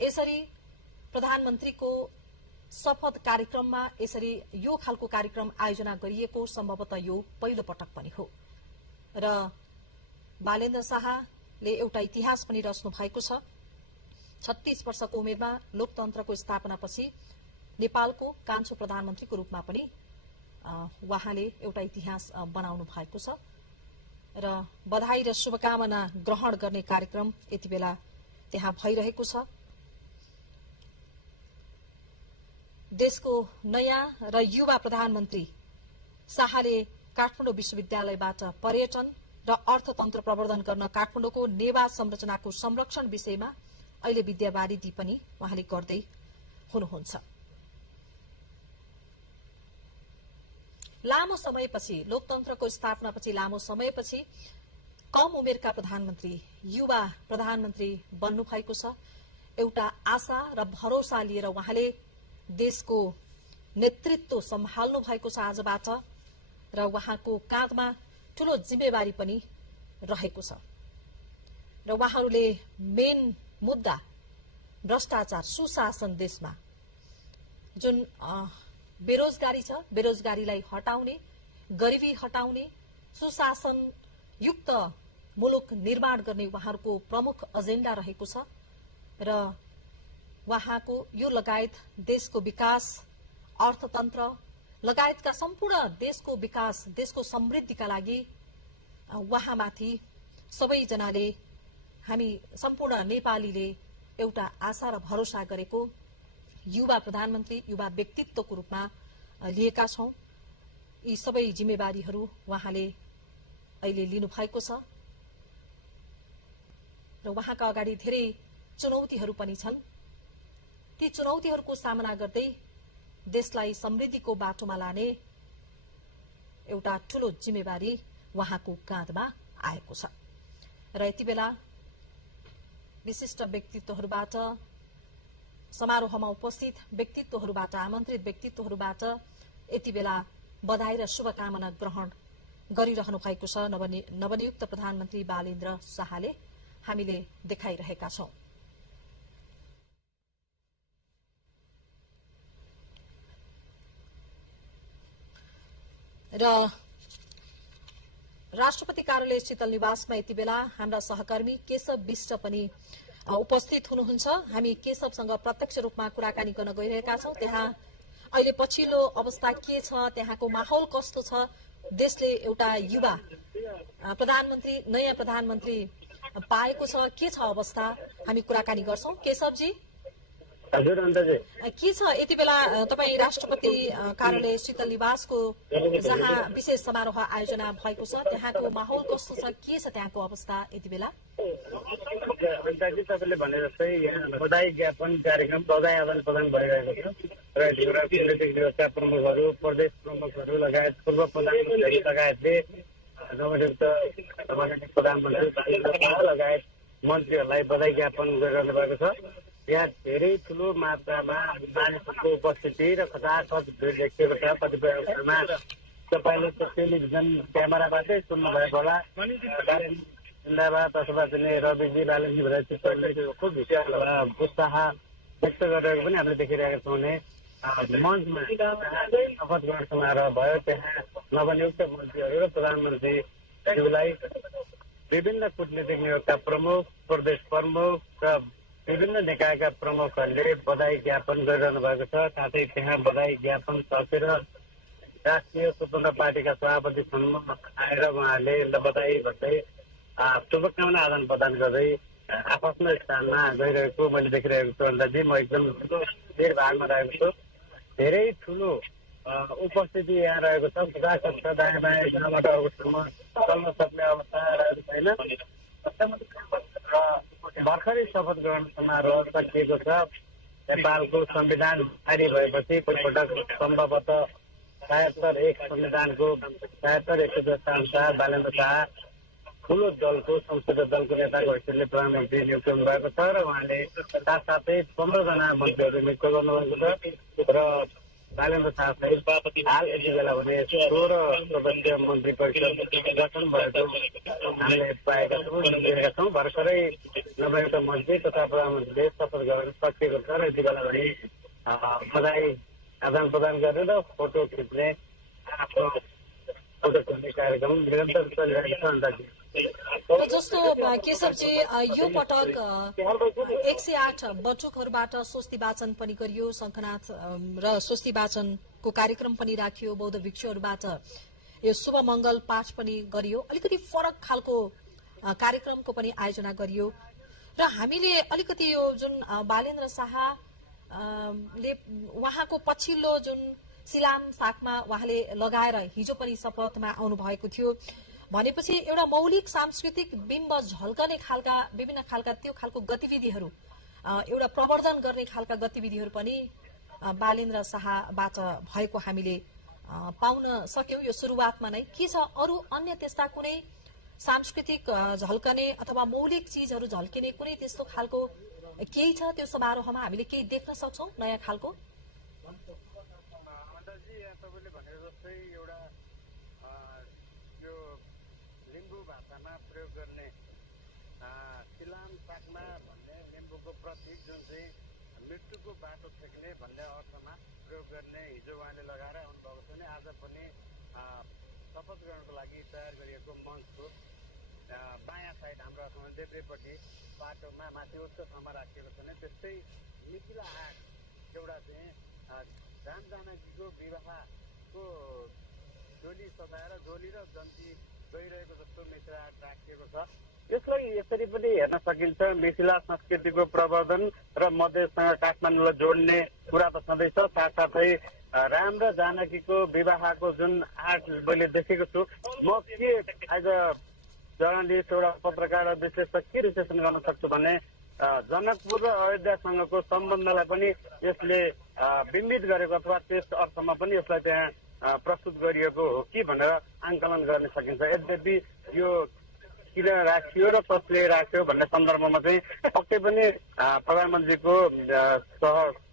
यसरी प्रधानमन्त्रीको शपथ कार्यक्रममा यसरी यो खालको कार्यक्रम आयोजना गरिएको सम्भवतः यो पहिलो पटक पनि हो र बालेन्द्र शाहले एउटा इतिहास पनि रच्नु भएको छ। 36 वर्षको उमेरमा लोकतन्त्रको स्थापनापछि नेपालको कान्छो प्रधानमन्त्रीको रूपमा पनि उहाँले एउटा इतिहास बनाउनु भएको छ र बधाई र शुभकामना ग्रहण गर्ने कार्यक्रम यति बेला त्यहाँ भइरहेको छ। देशको नयाँ र युवा प्रधानमन्त्री शाहले काठमाडौँ विश्वविद्यालयबाट पर्यटन र अर्थतन्त्र प्रवर्धन गर्न काठमाडौँको नेवा संरचनाको संरक्षण विषयमा अहिले विद्यावारिधि पनि उहाँले गर्दै हुनुहुन्छ। लामो समयपछि लोकतन्त्रको स्थापनापछि लामो समयपछि कम उमेरका प्रधानमन्त्री युवा प्रधानमन्त्री बन्नु भएको छ। एउटा आशा र भरोसा लिएर उहाँले देशको नेतृत्व सम्हाल्नु भएको छ आजबाट र उहाँको काँधमा ठूलो जिम्मेवारी पनि रहेको छ र उहाँहरूले मेन मुद्दा भ्रष्टाचार, सुशासन, देशमा जुन बेरोजगारी छ, बेरोजगारीलाई हटाउने, गरिबी हटाउने, सुशासन युक्त मुलुक निर्माण गर्ने उहाँहरूको प्रमुख एजेन्डा रहेको छ र उहाँको यो लगायत देशको विकास, अर्थतन्त्र लगायतका सम्पूर्ण देशको विकास, देशको समृद्धिका लागि उहाँमाथि सबैजनाले, हामी सम्पूर्ण नेपालीले एउटा आशा र भरोसा गरेको युवा प्रधानमन्त्री, युवा व्यक्तित्वको रूपमा लिएका छौं। यी सबै जिम्मेवारीहरू उहाँले अहिले लिनुभएको छ र उहाँका अगाडि धेरै चुनौतीहरू पनि छन्। ती चुनौतीहरूको सामना गर्दै देशलाई समृद्धिको बाटोमा लाने एउटा ठूलो जिम्मेवारी उहाँको काँधमा आएको छ र यति बेला विशिष्ट व्यक्तित्वहरूबाट, समारोहमा उपस्थित व्यक्तित्वहरूबाट, आमन्त्रित व्यक्तित्वहरूबाट यति बेला बधाई र शुभकामना ग्रहण गरिरहनु भएको छ नवनियुक्त प्रधानमन्त्री बालेन्द्र शाहले हामीले देखाइरहेका छौं। र राष्ट्रपति कार्यालय शीतल निवासमा यति बेला हाम्रा सहकर्मी केशव विष्ट पनि उपस्थित हुनुहुन्छ। हामी केशवसँग प्रत्यक्ष रूपमा कुराकानी गर्न गइरहेका छौं। त्यहाँ अहिले पछिल्लो अवस्था के छ, त्यहाँको माहौल कस्तो छ, देशले एउटा युवा प्रधानमन्त्री, नयाँ प्रधानमन्त्री पाएको छ, के छ अवस्था, हामी कुराकानी गर्छौं। केशवजी, हजुर अन्तजी, के छ यति बेला तपाई राष्ट्रपति कार्यालय शीतल निवासको जहाँ विशेष समारोह आयोजना भएको छ त्यहाँको माहौल कस्तो छ, के छ त्यहाँको अवस्था यति बेला? अन्तजी, तपाईँले भने जस्तै यहाँ बधाई ज्ञापन कार्यक्रम, बधाई आदान प्रदान भइरहेको छ र राजनीतिक व्यवस्था प्रमुखहरू, प्रदेश प्रमुखहरू लगायत पूर्व प्रधानमन्त्री लगायतले नवनियुक्त प्रधानमन्त्री लगायत मन्त्रीहरूलाई बधाई ज्ञापन गरिरहनु भएको छ। यहाँ धेरै ठूलो मात्रामा मानिसहरूको उपस्थिति र खचाखच भिड देखिएको छ। कतिपय अवसरमा तपाईँले टेलिभिजन क्यामेराबाटै सुन्नुभएको होला, जिन्दाबाद अथवा चाहिँ रविजी, बालनजी भनेर चित्रले खुब उत्साह व्यक्त गरिरहेको पनि हामीले देखिरहेका छौँ भने मञ्चमा शपथ ग्रहण समारोह भयो। त्यहाँ नवनियुक्त मन्त्रीहरू र प्रधानमन्त्रीज्यूलाई विभिन्न कूटनीतिक नियोगका प्रमुख, प्रदेश प्रमुख र विभिन्न निकायका प्रमुखहरूले बधाई ज्ञापन गरिरहनु भएको छ। साथै त्यहाँ बधाई ज्ञापन सकेर राष्ट्रिय स्वतन्त्र पार्टीका सभापति सम्म आएर उहाँहरूले बधाई भन्दै शुभकामना आदान प्रदान गर्दै आफ्नो स्थानमा गइरहेको मैले देखिरहेको छु। अन्दाजी म एकदम भिड भाडमा रहेको छु। धेरै ठुलो उपस्थिति यहाँ रहेको छ। खचाखच छ, दायाँ बायाँ एकजनाबाट अर्कोसम्म चल्न सक्ने अवस्था रहेको छैन र भर्खरै शपथ ग्रहण समारोह सकिएको छ। नेपालको संविधान जारी भएपछि पहिलोपटक सम्भवतः ७७ संविधानको ७७ अनुसार बालेन्द्र शाह ठूलो दलको, संसदीय दलको नेताको हैसियतले प्रधानमन्त्री नियुक्त हुनुभएको छ र उहाँले साथसाथै 15 जना मन्त्रीहरू नियुक्त गर्नुभएको छ र बालेन्द्र शाह सहित हाल यति बेला भने 16 सदस्यीय मन्त्री परिषद गठन भएको हामीले पाएका छौँ। भर्खरै नवनियुक्त मन्त्री तथा प्रधानमन्त्रीले शपथ ग्रहण सकिएको छ र यति बेला भने बधाई आदान प्रदान गरेर फोटो खिच्ने कार्यक्रम निरन्तर चलिरहेको छ। अन्दाजी जस्तो केशवजी, यो पटक 108 बटुकहरूबाट स्वस्ति वाचन पनि गरियो, शङ्खनाथ र स्वस्ति वाचनको कार्यक्रम पनि राखियो, बौद्ध भिक्षुहरूबाट यो शुभ मङ्गल पाठ पनि गरियो। अलिकति फरक खालको कार्यक्रमको पनि आयोजना गरियो र हामीले अलिकति यो जुन बालेन्द्र शाहले उहाँको पछिल्लो जुन सिलाम साकमा उहाँले लगाएर हिजो पनि शपथमा आउनु भएको थियो भनेपछि एउटा मौलिक सांस्कृतिक बिम्ब झल्कने खालका विभिन्न खालका त्यो खालको गतिविधिहरू, एउटा प्रवर्धन गर्ने खालका गतिविधिहरू पनि बालेन्द्र शाहबाट भएको हामीले पाउन सक्यौं यो सुरुवातमा नै। के छ अरू अन्य त्यस्ता कुनै सांस्कृतिक झल्कने अथवा मौलिक चीजहरू झल्किने कुनै त्यस्तो खालको केही छ त्यो समारोहमा हामीले केही देख्न सक्छौं नयाँ खालको? अन्तजी यहाँ तपाईँले भनेको जस्तै एउटा यो लिम्बू भाषामा प्रयोग गर्ने सिलाम साकमा भन्ने लिम्बूको प्रतीक जुन चाहिँ मृत्युको बाटो छेक्ने भन्ने अर्थमा प्रयोग गर्ने हिजो उहाँले लगाएर आउनुभएको छ भने आज पनि शपथ ग्रहणको लागि तयार गरिएको मञ्चको बायाँ साइड हाम्रो अथवा देब्रेपट्टि बाटोमा माथि उच्च ठाउँमा राखिएको छ भने त्यस्तै मिथिला आँट एउटा चाहिँ राम जानकीको विवाहको डोली सजाएर डोली र जन्ती गइरहेको जस्तो मिथिला आर्ट राखिएको छ। यसलाई यसरी पनि हेर्न सकिन्छ मिथिला संस्कृतिको प्रवर्धन र मधेससँग काठमाडौँलाई जोड्ने कुरा त छँदैछ, साथसाथै राम र जानकीको विवाहको जुन आर्ट मैले देखेको छु। म के एज अ जर्नलिस्ट एउटा पत्रकार र विश्लेषक के विश्लेषण गर्न सक्छु भने जनकपुर र अयोध्यासँगको सम्बन्धलाई पनि यसले बिम्बित गरेको अथवा त्यस अर्थमा पनि यसलाई त्यहाँ प्रस्तुत गरिएको हो कि भनेर आंकलन गर्न सकिन्छ। यद्यपि यो किन राखियो र कसले राख्यो भन्ने सन्दर्भमा चाहिँ पक्कै पनि प्रधानमन्त्रीको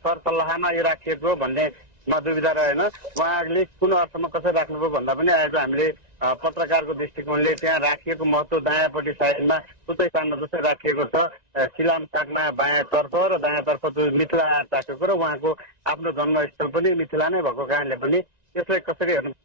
सरसल्लाहमा यो राखिएको भन्ने दुविधा रहेन। उहाँले कुन अर्थमा कसरी राख्नुभयो भन्दा पनि आज हामीले पत्रकारको दृष्टिकोणले त्यहाँ राखिएको महत्व दायाँपट्टि साइडमा उतै स्थानमा जस्तै राखिएको छ सिलाम साकमा बायाँतर्फ र दायाँतर्फ मिथिला आर्ट राखेको र उहाँको आफ्नो जन्मस्थल पनि मिथिला नै भएको कारणले पनि यसलाई कसरी हेर्नु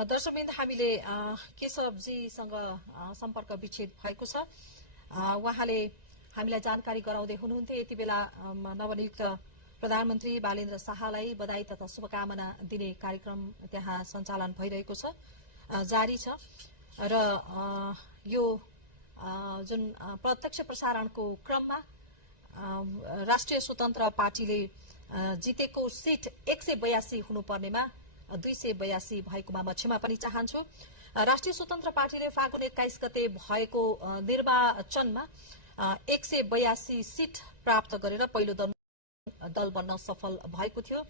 दर्शकवृन्द हामीले केशवजीसँग सम्पर्क विच्छेद भएको छ। उहाँले हामीलाई जानकारी गराउँदै हुनुहुन्थ्यो यति बेला नवनियुक्त प्रधानमन्त्री बालेन्द्र शाहलाई बधाई तथा शुभकामना दिने कार्यक्रम त्यहाँ सञ्चालन भइरहेको छ, जारी छ र यो जुन प्रत्यक्ष प्रसारणको क्रममा राष्ट्रिय स्वतन्त्र पार्टीले जितेको सिट 182 हुनुपर्नेमा 282 भएकोमा म क्षमा पनि चाहन्छु। राष्ट्रिय स्वतन्त्र पार्टीले फागुन 21 गते भएको निर्वाचनमा 182 सिट प्राप्त गरेर पहिलो दल बन्न सफल भएको थियो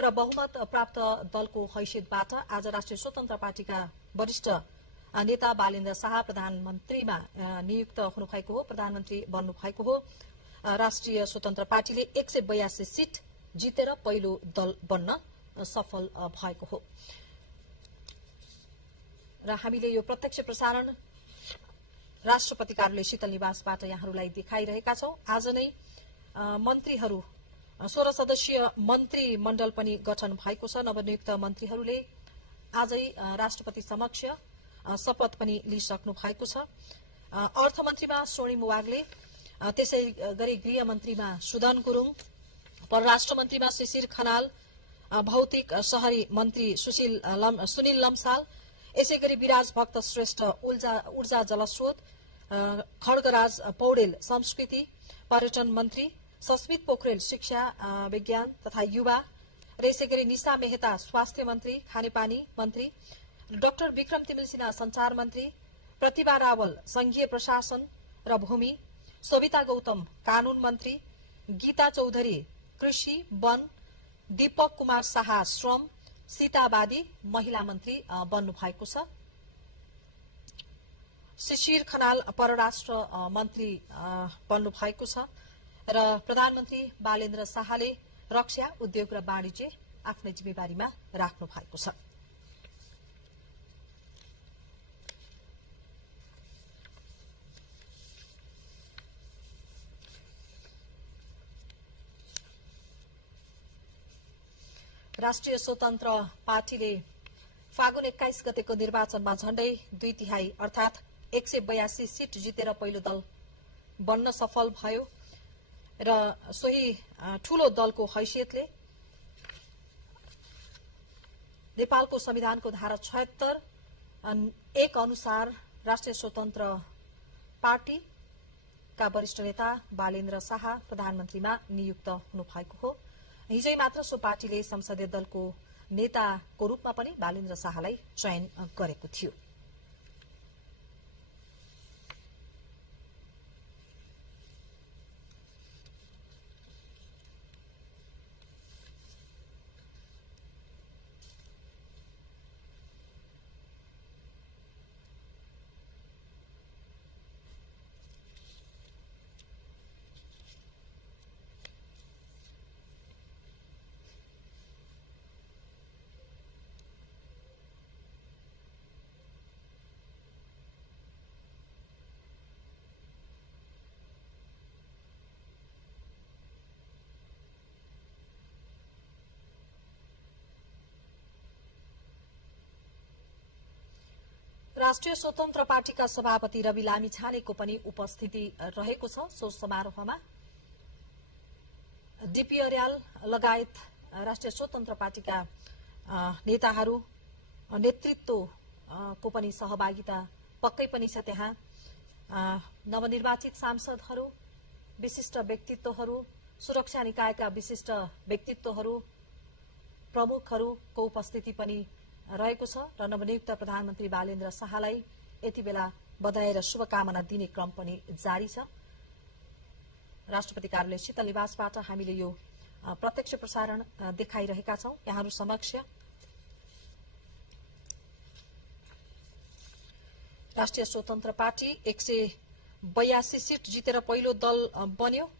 र बहुमत प्राप्त दलको हैसियतबाट आज राष्ट्रिय स्वतन्त्र पार्टीका वरिष्ठ नेता बालेन्द्र शाह प्रधानमन्त्रीमा नियुक्त हुनुभएको हो, प्रधानमन्त्री बन्नुभएको हो। राष्ट्रिय स्वतन्त्र पार्टीले 182 सिट जितेर पहिलो दल बन्न सफल भएको हो र हामीले यो प्रत्यक्ष प्रसारण राष्ट्रपति कार्यालय शीतल निवासबाट यहाँहरूलाई देखाइरहेका छौं। आज नै मन्त्रीहरू 16 सदस्यीय मन्त्री मण्डल पनि गठन भएको छ। नवनियुक्त मन्त्रीहरूले आजै राष्ट्रपति समक्ष शपथ पनि लिइसक्नु भएको छ। अर्थमन्त्रीमा स्वर्णिम वाग्ले, त्यसै गरी गृहमन्त्रीमा सुदन गुरुङ, परराष्ट्र मन्त्रीमा शिशिर खनाल, भौतिक शहरी मन्त्री सुनिल लम्साल, यसै गरी विराज भक्त श्रेष्ठ ऊर्जा जलस्रोत, खड्गराज पौडेल संस्कृति पर्यटन मन्त्री, सस्मित पोखरेल शिक्षा विज्ञान तथा युवा र यसै गरी निशा मेहता स्वास्थ्य मन्त्री खानेपानी मन्त्री, डाक्टर विक्रम तिमिल सिन्हा संचार मन्त्री, प्रतिभा रावल संघीय प्रशासन र भूमि, सविता गौतम कानून मन्त्री, गीता चौधरी कृषि वन, दीपक कुमार शाह श्रम, सीतावादी महिला मन्त्री बन्नु भएको छ। शिशिर खनाल परराष्ट्र मन्त्री बन्नु भएको छ र प्रधानमन्त्री बालेन्द्र शाहले रक्षा उद्योग र वाणिज्य आफ्नै जिम्मेवारीमा राख्नु भएको छ। राष्ट्रिय स्वतन्त्र पार्टीले फागुन 21 गतेको निर्वाचनमा झण्डै 2/3 अर्थात 182 सिट जितेर पहिलो दल बन्न सफल भयो र सोही ठूलो दलको हैसियतले नेपालको संविधानको धारा 76(1) अनुसार राष्ट्रिय स्वतन्त्र पार्टीका वरिष्ठ नेता बालेन्द्र शाह प्रधानमन्त्रीमा नियुक्त हुनुभएको हो हिजै मात्र सो पार्टीले संसदीय दलको नेताको रूपमा पनि बालेन्द्र शाहलाई चयन गरेको थियो। राष्ट्रिय स्वतन्त्र पार्टीका सभापति रवि लामिछानेको पनि उपस्थिति रहेको छ। सो समारोहमा डीपी अर्याल लगायत राष्ट्रिय स्वतन्त्र पार्टीका नेताहरू नेतृत्वको पनि सहभागिता पक्कै पनि छ। त्यहाँ नवनिर्वाचित सांसदहरू, विशिष्ट व्यक्तित्वहरू, सुरक्षा निकायका विशिष्ट व्यक्तित्वहरू, प्रमुखहरूको उपस्थिति पनि रहेको छ र नवनियुक्त प्रधानमन्त्री बालेन्द्र शाहलाई यति बेला बधाई र शुभकामना दिने क्रम पनि जारी छ। राष्ट्रपति कार्यालय शीतल निवासबाट हामीले यो प्रत्यक्ष प्रसारण देखाइरहेका छौं यहाँहरू समक्ष। राष्ट्रिय स्वतन्त्र पार्टी 182 सीट जितेर पहिलो दल बन्यो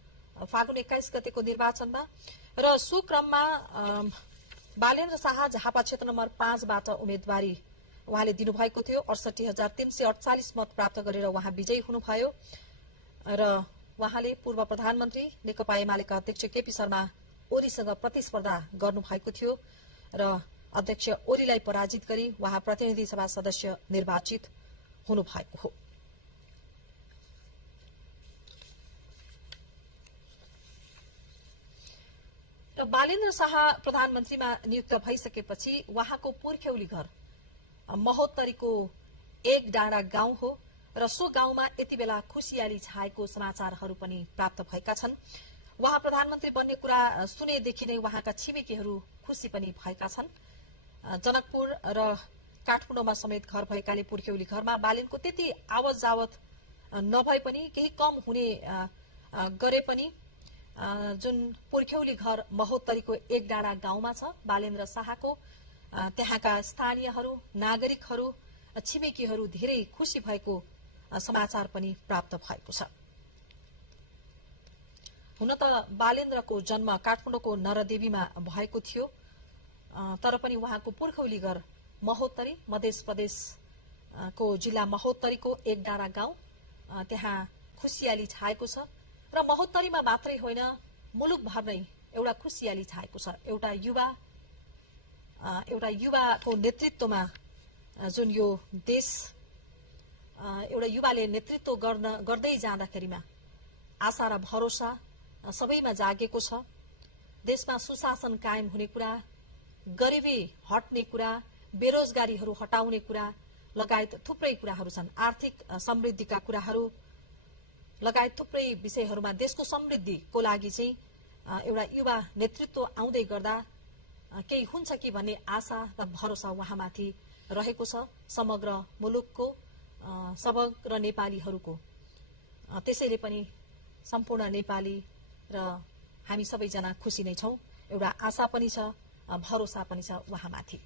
फागुन 21 गतेको निर्वाचनमा र सो क्रममा बालेन्द्र शाह झापा क्षेत्र नम्बर 5 बाट उम्मेदवारी उहाँले दिनुभएको थियो। 68,348 मत प्राप्त गरेर उहाँ विजयी हुनुभयो र उहाँले पूर्व प्रधानमन्त्री नेकपा एमालेका अध्यक्ष केपी शर्मा ओलीसँग प्रतिस्पर्धा गर्नुभएको थियो र अध्यक्ष ओलीलाई पराजित गरी उहाँ प्रतिनिधि सभा सदस्य निर्वाचित हुनुभएको हो। र बालेन्द्र शाह प्रधानमन्त्रीमा नियुक्त भइसकेपछि उहाँको पुर्ख्यौली घर महोत्तरीको एक डाँडा गाउँ हो र सो गाउँमा यति बेला खुशियाली छाएको समाचारहरू पनि प्राप्त भएका छन्। उहाँ प्रधानमन्त्री बन्ने कुरा सुनेदेखि नै उहाँका छिमेकीहरू खुशी पनि भएका छन्। जनकपुर र काठमाडौँमा समेत घर भएकाले पुर्ख्यौली घरमा बालेनको त्यति आवत जावत नभए पनि केही कम हुने गरे पनि जुन पुर्ख्यौली घर महोत्तरीको एक डाँडा गाउँमा छ बालेन्द्र शाहको त्यहाँका स्थानीयहरू, नागरिकहरू, छिमेकीहरू धेरै खुशी भएको समाचार पनि प्राप्त भएको छ। हुन त बालेन्द्रको जन्म काठमाडौँको नरदेवीमा भएको थियो तर पनि उहाँको पुर्ख्यौली घर महोत्तरी मध्य प्रदेशको जिल्ला महोत्तरीको एक डाँडा गाउँ त्यहाँ खुशियाली छाएको छ र महोत्तरीमा मात्रै होइन मुलुकभर नै एउटा खुशियाली छाएको छ। एउटा युवाको नेतृत्वमा जुन यो देश एउटा युवाले नेतृत्व गर्दै जाँदाखेरिमा आशा र भरोसा सबैमा जागेको छ। देशमा सुशासन कायम हुने कुरा, गरिबी हट्ने कुरा, बेरोजगारीहरू हटाउने कुरा लगायत थुप्रै कुराहरू छन्। आर्थिक समृद्धिका कुराहरू लगायत थुप्रै विषयहरूमा देशको समृद्धिको लागि चाहिँ एउटा युवा नेतृत्व आउँदै गर्दा केही हुन्छ कि भन्ने आशा र भरोसा उहाँमाथि रहेको छ समग्र मुलुकको समग्र नेपालीहरूको। त्यसैले पनि सम्पूर्ण नेपाली र हामी सबैजना खुसी नै छौं। एउटा आशा पनि छ, भरोसा पनि छ उहाँमाथि।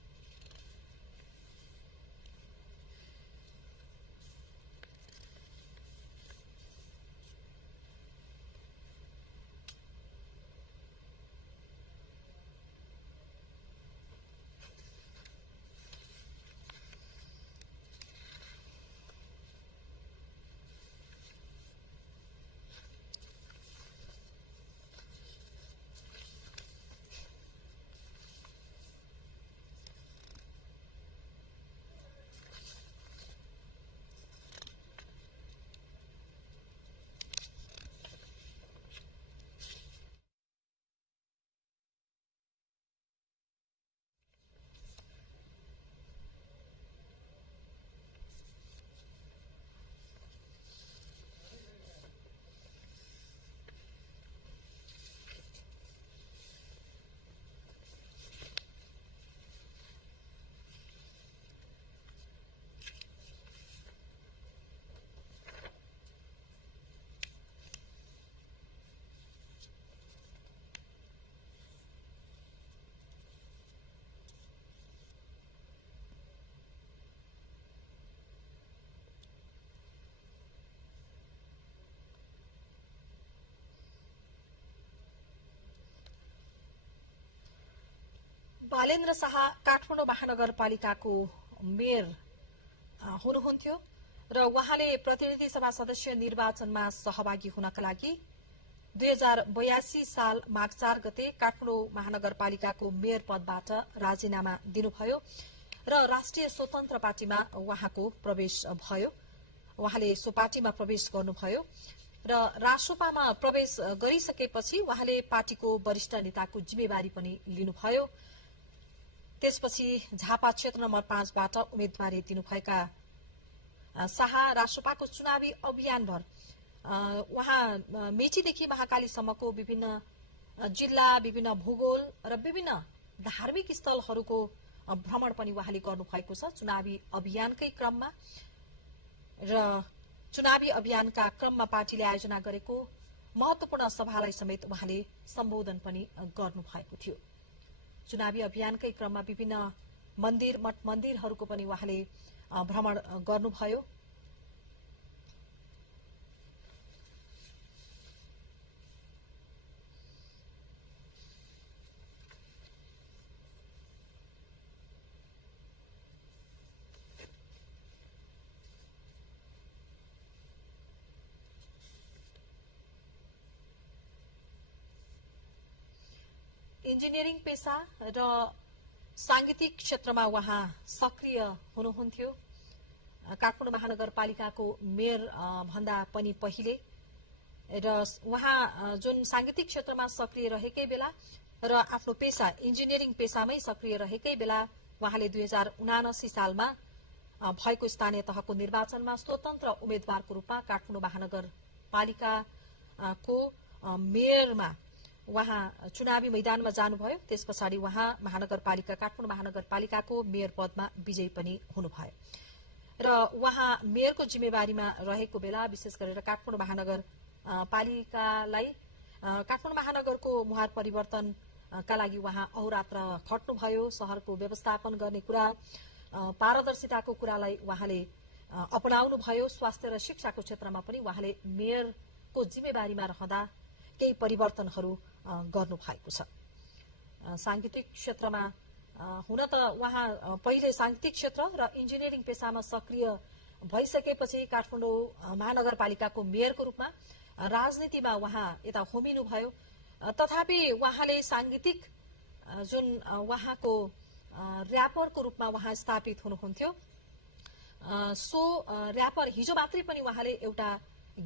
बालेन्द्र शाह काठमाडौँ महानगरपालिकाको मेयर हुनुहुन्थ्यो र उहाँले प्रतिनिधि सभा सदस्य निर्वाचनमा सहभागी हुनका लागि 2082 साल माघ 4 गते काठमाडौँ महानगरपालिकाको मेयर पदबाट राजीनामा दिनुभयो र राष्ट्रिय स्वतन्त्र पार्टीमा उहाँको प्रवेश भयो। उहाँले सो पार्टीमा प्रवेश गर्नुभयो र रासोपामा प्रवेश गरिसकेपछि उहाँले पार्टीको वरिष्ठ नेताको जिम्मेवारी पनि लिनुभयो। त्यसपछि झापा क्षेत्र नम्बर 5 बाट उम्मेदवारी दिनुभएका शाह रासोपाको चुनावी अभियानभर उहाँ मेचीदेखि महाकालीसम्मको विभिन्न जिल्ला, विभिन्न भूगोल र विभिन्न धार्मिक स्थलहरूको भ्रमण पनि उहाँले गर्नुभएको छ चुनावी अभियानकै क्रममा। र चुनावी अभियानका क्रममा पार्टीले आयोजना गरेको महत्वपूर्ण सभालाई समेत उहाँले सम्बोधन पनि गर्नुभएको थियो। चुनावी अभियानकै क्रममा विभिन्न मन्दिर, मठ मन्दिरहरूको पनि उहाँले भ्रमण गर्नुभयो। इन्जिनियरिङ पेशा र सांगीतिक क्षेत्रमा उहाँ सक्रिय हुनुहुन्थ्यो। काठमाडौँ महानगरपालिकाको मेयर भन्दा पनि पहिले र उहाँ जुन सांगीतिक क्षेत्रमा सक्रिय रहेकै बेला र आफ्नो पेशा इन्जिनियरिङ पेशामै सक्रिय रहेकै बेला उहाँले 2079 सालमा भएको स्थानीय तहको निर्वाचनमा स्वतन्त्र उम्मेद्वारको रूपमा काठमाडौँ महानगरपालिकाको मेयरमा उहाँ चुनावी मैदानमा जानुभयो। त्यस पछाडि उहाँ काठमाडौँ महानगरपालिकाको मेयर पदमा विजयी पनि हुनुभयो र उहाँ मेयरको जिम्मेवारीमा रहेको बेला विशेष गरेर काठमाडौँ महानगरको मुहार परिवर्तनका लागि उहाँ अहोरात्र खट्नुभयो। शहरको व्यवस्थापन गर्ने कुरा, पारदर्शिताको कुरालाई उहाँले अपनाउनुभयो। स्वास्थ्य र शिक्षाको क्षेत्रमा पनि उहाँले मेयरको जिम्मेवारीमा रहँदा केही परिवर्तनहरू गर्नु भएको छ। सांगीतिक क्षेत्रमा हुन त उहाँ पहिले सांगीतिक क्षेत्र र इन्जिनियरिङ पेशामा सक्रिय भइसकेपछि काठमाडौँ महानगरपालिकाको मेयरको रूपमा राजनीतिमा उहाँ यता होमिनुभयो। तथापि उहाँले सांगीतिक जुन उहाँको र्यापरको रूपमा उहाँ स्थापित हुनुहुन्थ्यो, सो र्यापर हिजो मात्रै पनि उहाँले एउटा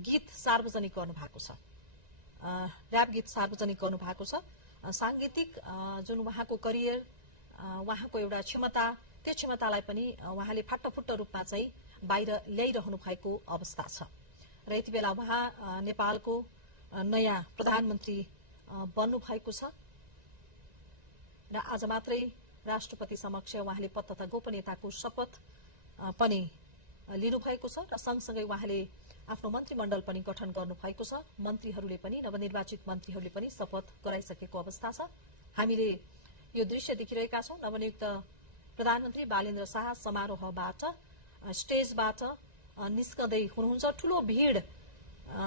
गीत सार्वजनिक गर्नुभएको छ, र्याप गीत सार्वजनिक गर्नु भएको छ। सांगीतिक जुन उहाँको करियर, उहाँको एउटा क्षमता, त्यो क्षमतालाई पनि उहाँले फाटफुट्ट रूपमा चाहिँ बाहिर ल्याइरहनु भएको अवस्था छ र यति बेला उहाँ नेपालको नयाँ प्रधानमन्त्री बन्नु भएको छ र आज मात्रै राष्ट्रपति समक्ष उहाँले पद तथा गोपनीयताको शपथ पनि लिनुभएको छ र सँगसँगै उहाँले आफ्नो मन्त्रीमण्डल पनि गठन गर्नु भएको छ। मन्त्रीहरूले पनि, नवनिर्वाचित मन्त्रीहरूले पनि शपथ गराइसकेको अवस्था छ। हामीले यो दृश्य देखिरहेका छौं। नवनियुक्त प्रधानमन्त्री बालेन्द्र शाह समारोहबाट, स्टेजबाट निस्कँदै हुनुहुन्छ। ठूलो भीड़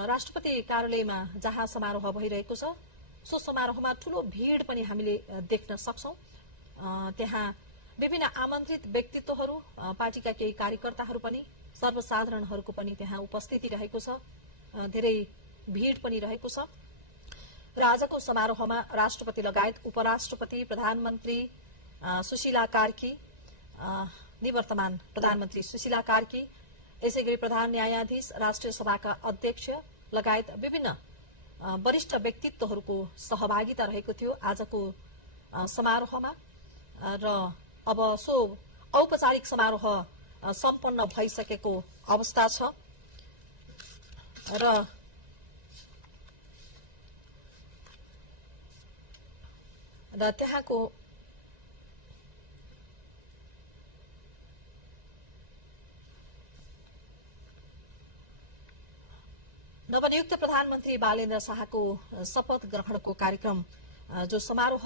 राष्ट्रपति कार्यालयमा जहाँ समारोह भइरहेको छ, सो समारोहमा ठूलो भीड़ पनि हामीले देख्न सक्छौं। त्यहाँ विभिन्न आमन्त्रित व्यक्तित्वहरू, पार्टीका केही कार्यकर्ताहरू पनि, सर्वसाधारणहरूको पनि त्यहाँ उपस्थिति रहेको छ। धेरै भीड़ पनि रहेको छ र आजको समारोहमा राष्ट्रपति लगायत उपराष्ट्रपति, प्रधानमन्त्री सुशीला कार्की, निवर्तमान प्रधानमन्त्री सुशीला कार्की, यसैगरी प्रधान न्यायाधीश, राष्ट्रिय सभाका अध्यक्ष लगायत विभिन्न वरिष्ठ व्यक्तित्वहरूको सहभागिता रहेको थियो आजको समारोहमा र अब सो औपचारिक समारोह सम्पन्न भइसकेको अवस्था छ र त्यहाँको नवनियुक्त प्रधानमन्त्री बालेन्द्र शाहको शपथ ग्रहणको कार्यक्रम जो समारोह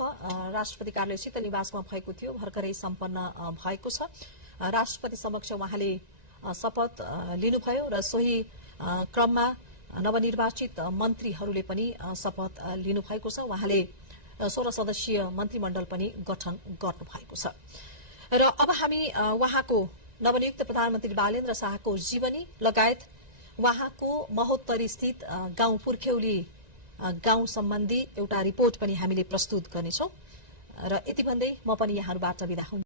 राष्ट्रपति कार्यालय शीतल निवासमा भएको थियो भर्खरै सम्पन्न भएको छ। राष्ट्रपति समक्ष उहाँले शपथ लिनुभयो र सोही क्रममा नवनिर्वाचित मन्त्रीहरूले पनि शपथ लिनुभएको छ। उहाँले 16 सदस्यीय मन्त्रीमण्डल पनि गठन गर्नु भएको छ। र अब हामी उहाँको नवनियुक्त प्रधानमन्त्री बालेन्द्र शाहको जीवनी लगायत उहाँको महोत्तरी स्थित गाउँ पुर्ख्यौली गाउँ सम्बन्धी एउटा रिपोर्ट पनि हामीले प्रस्तुत गर्नेछौं। र यति भन्दै म पनि यहाँहरूबाट बिदा हुन्छु।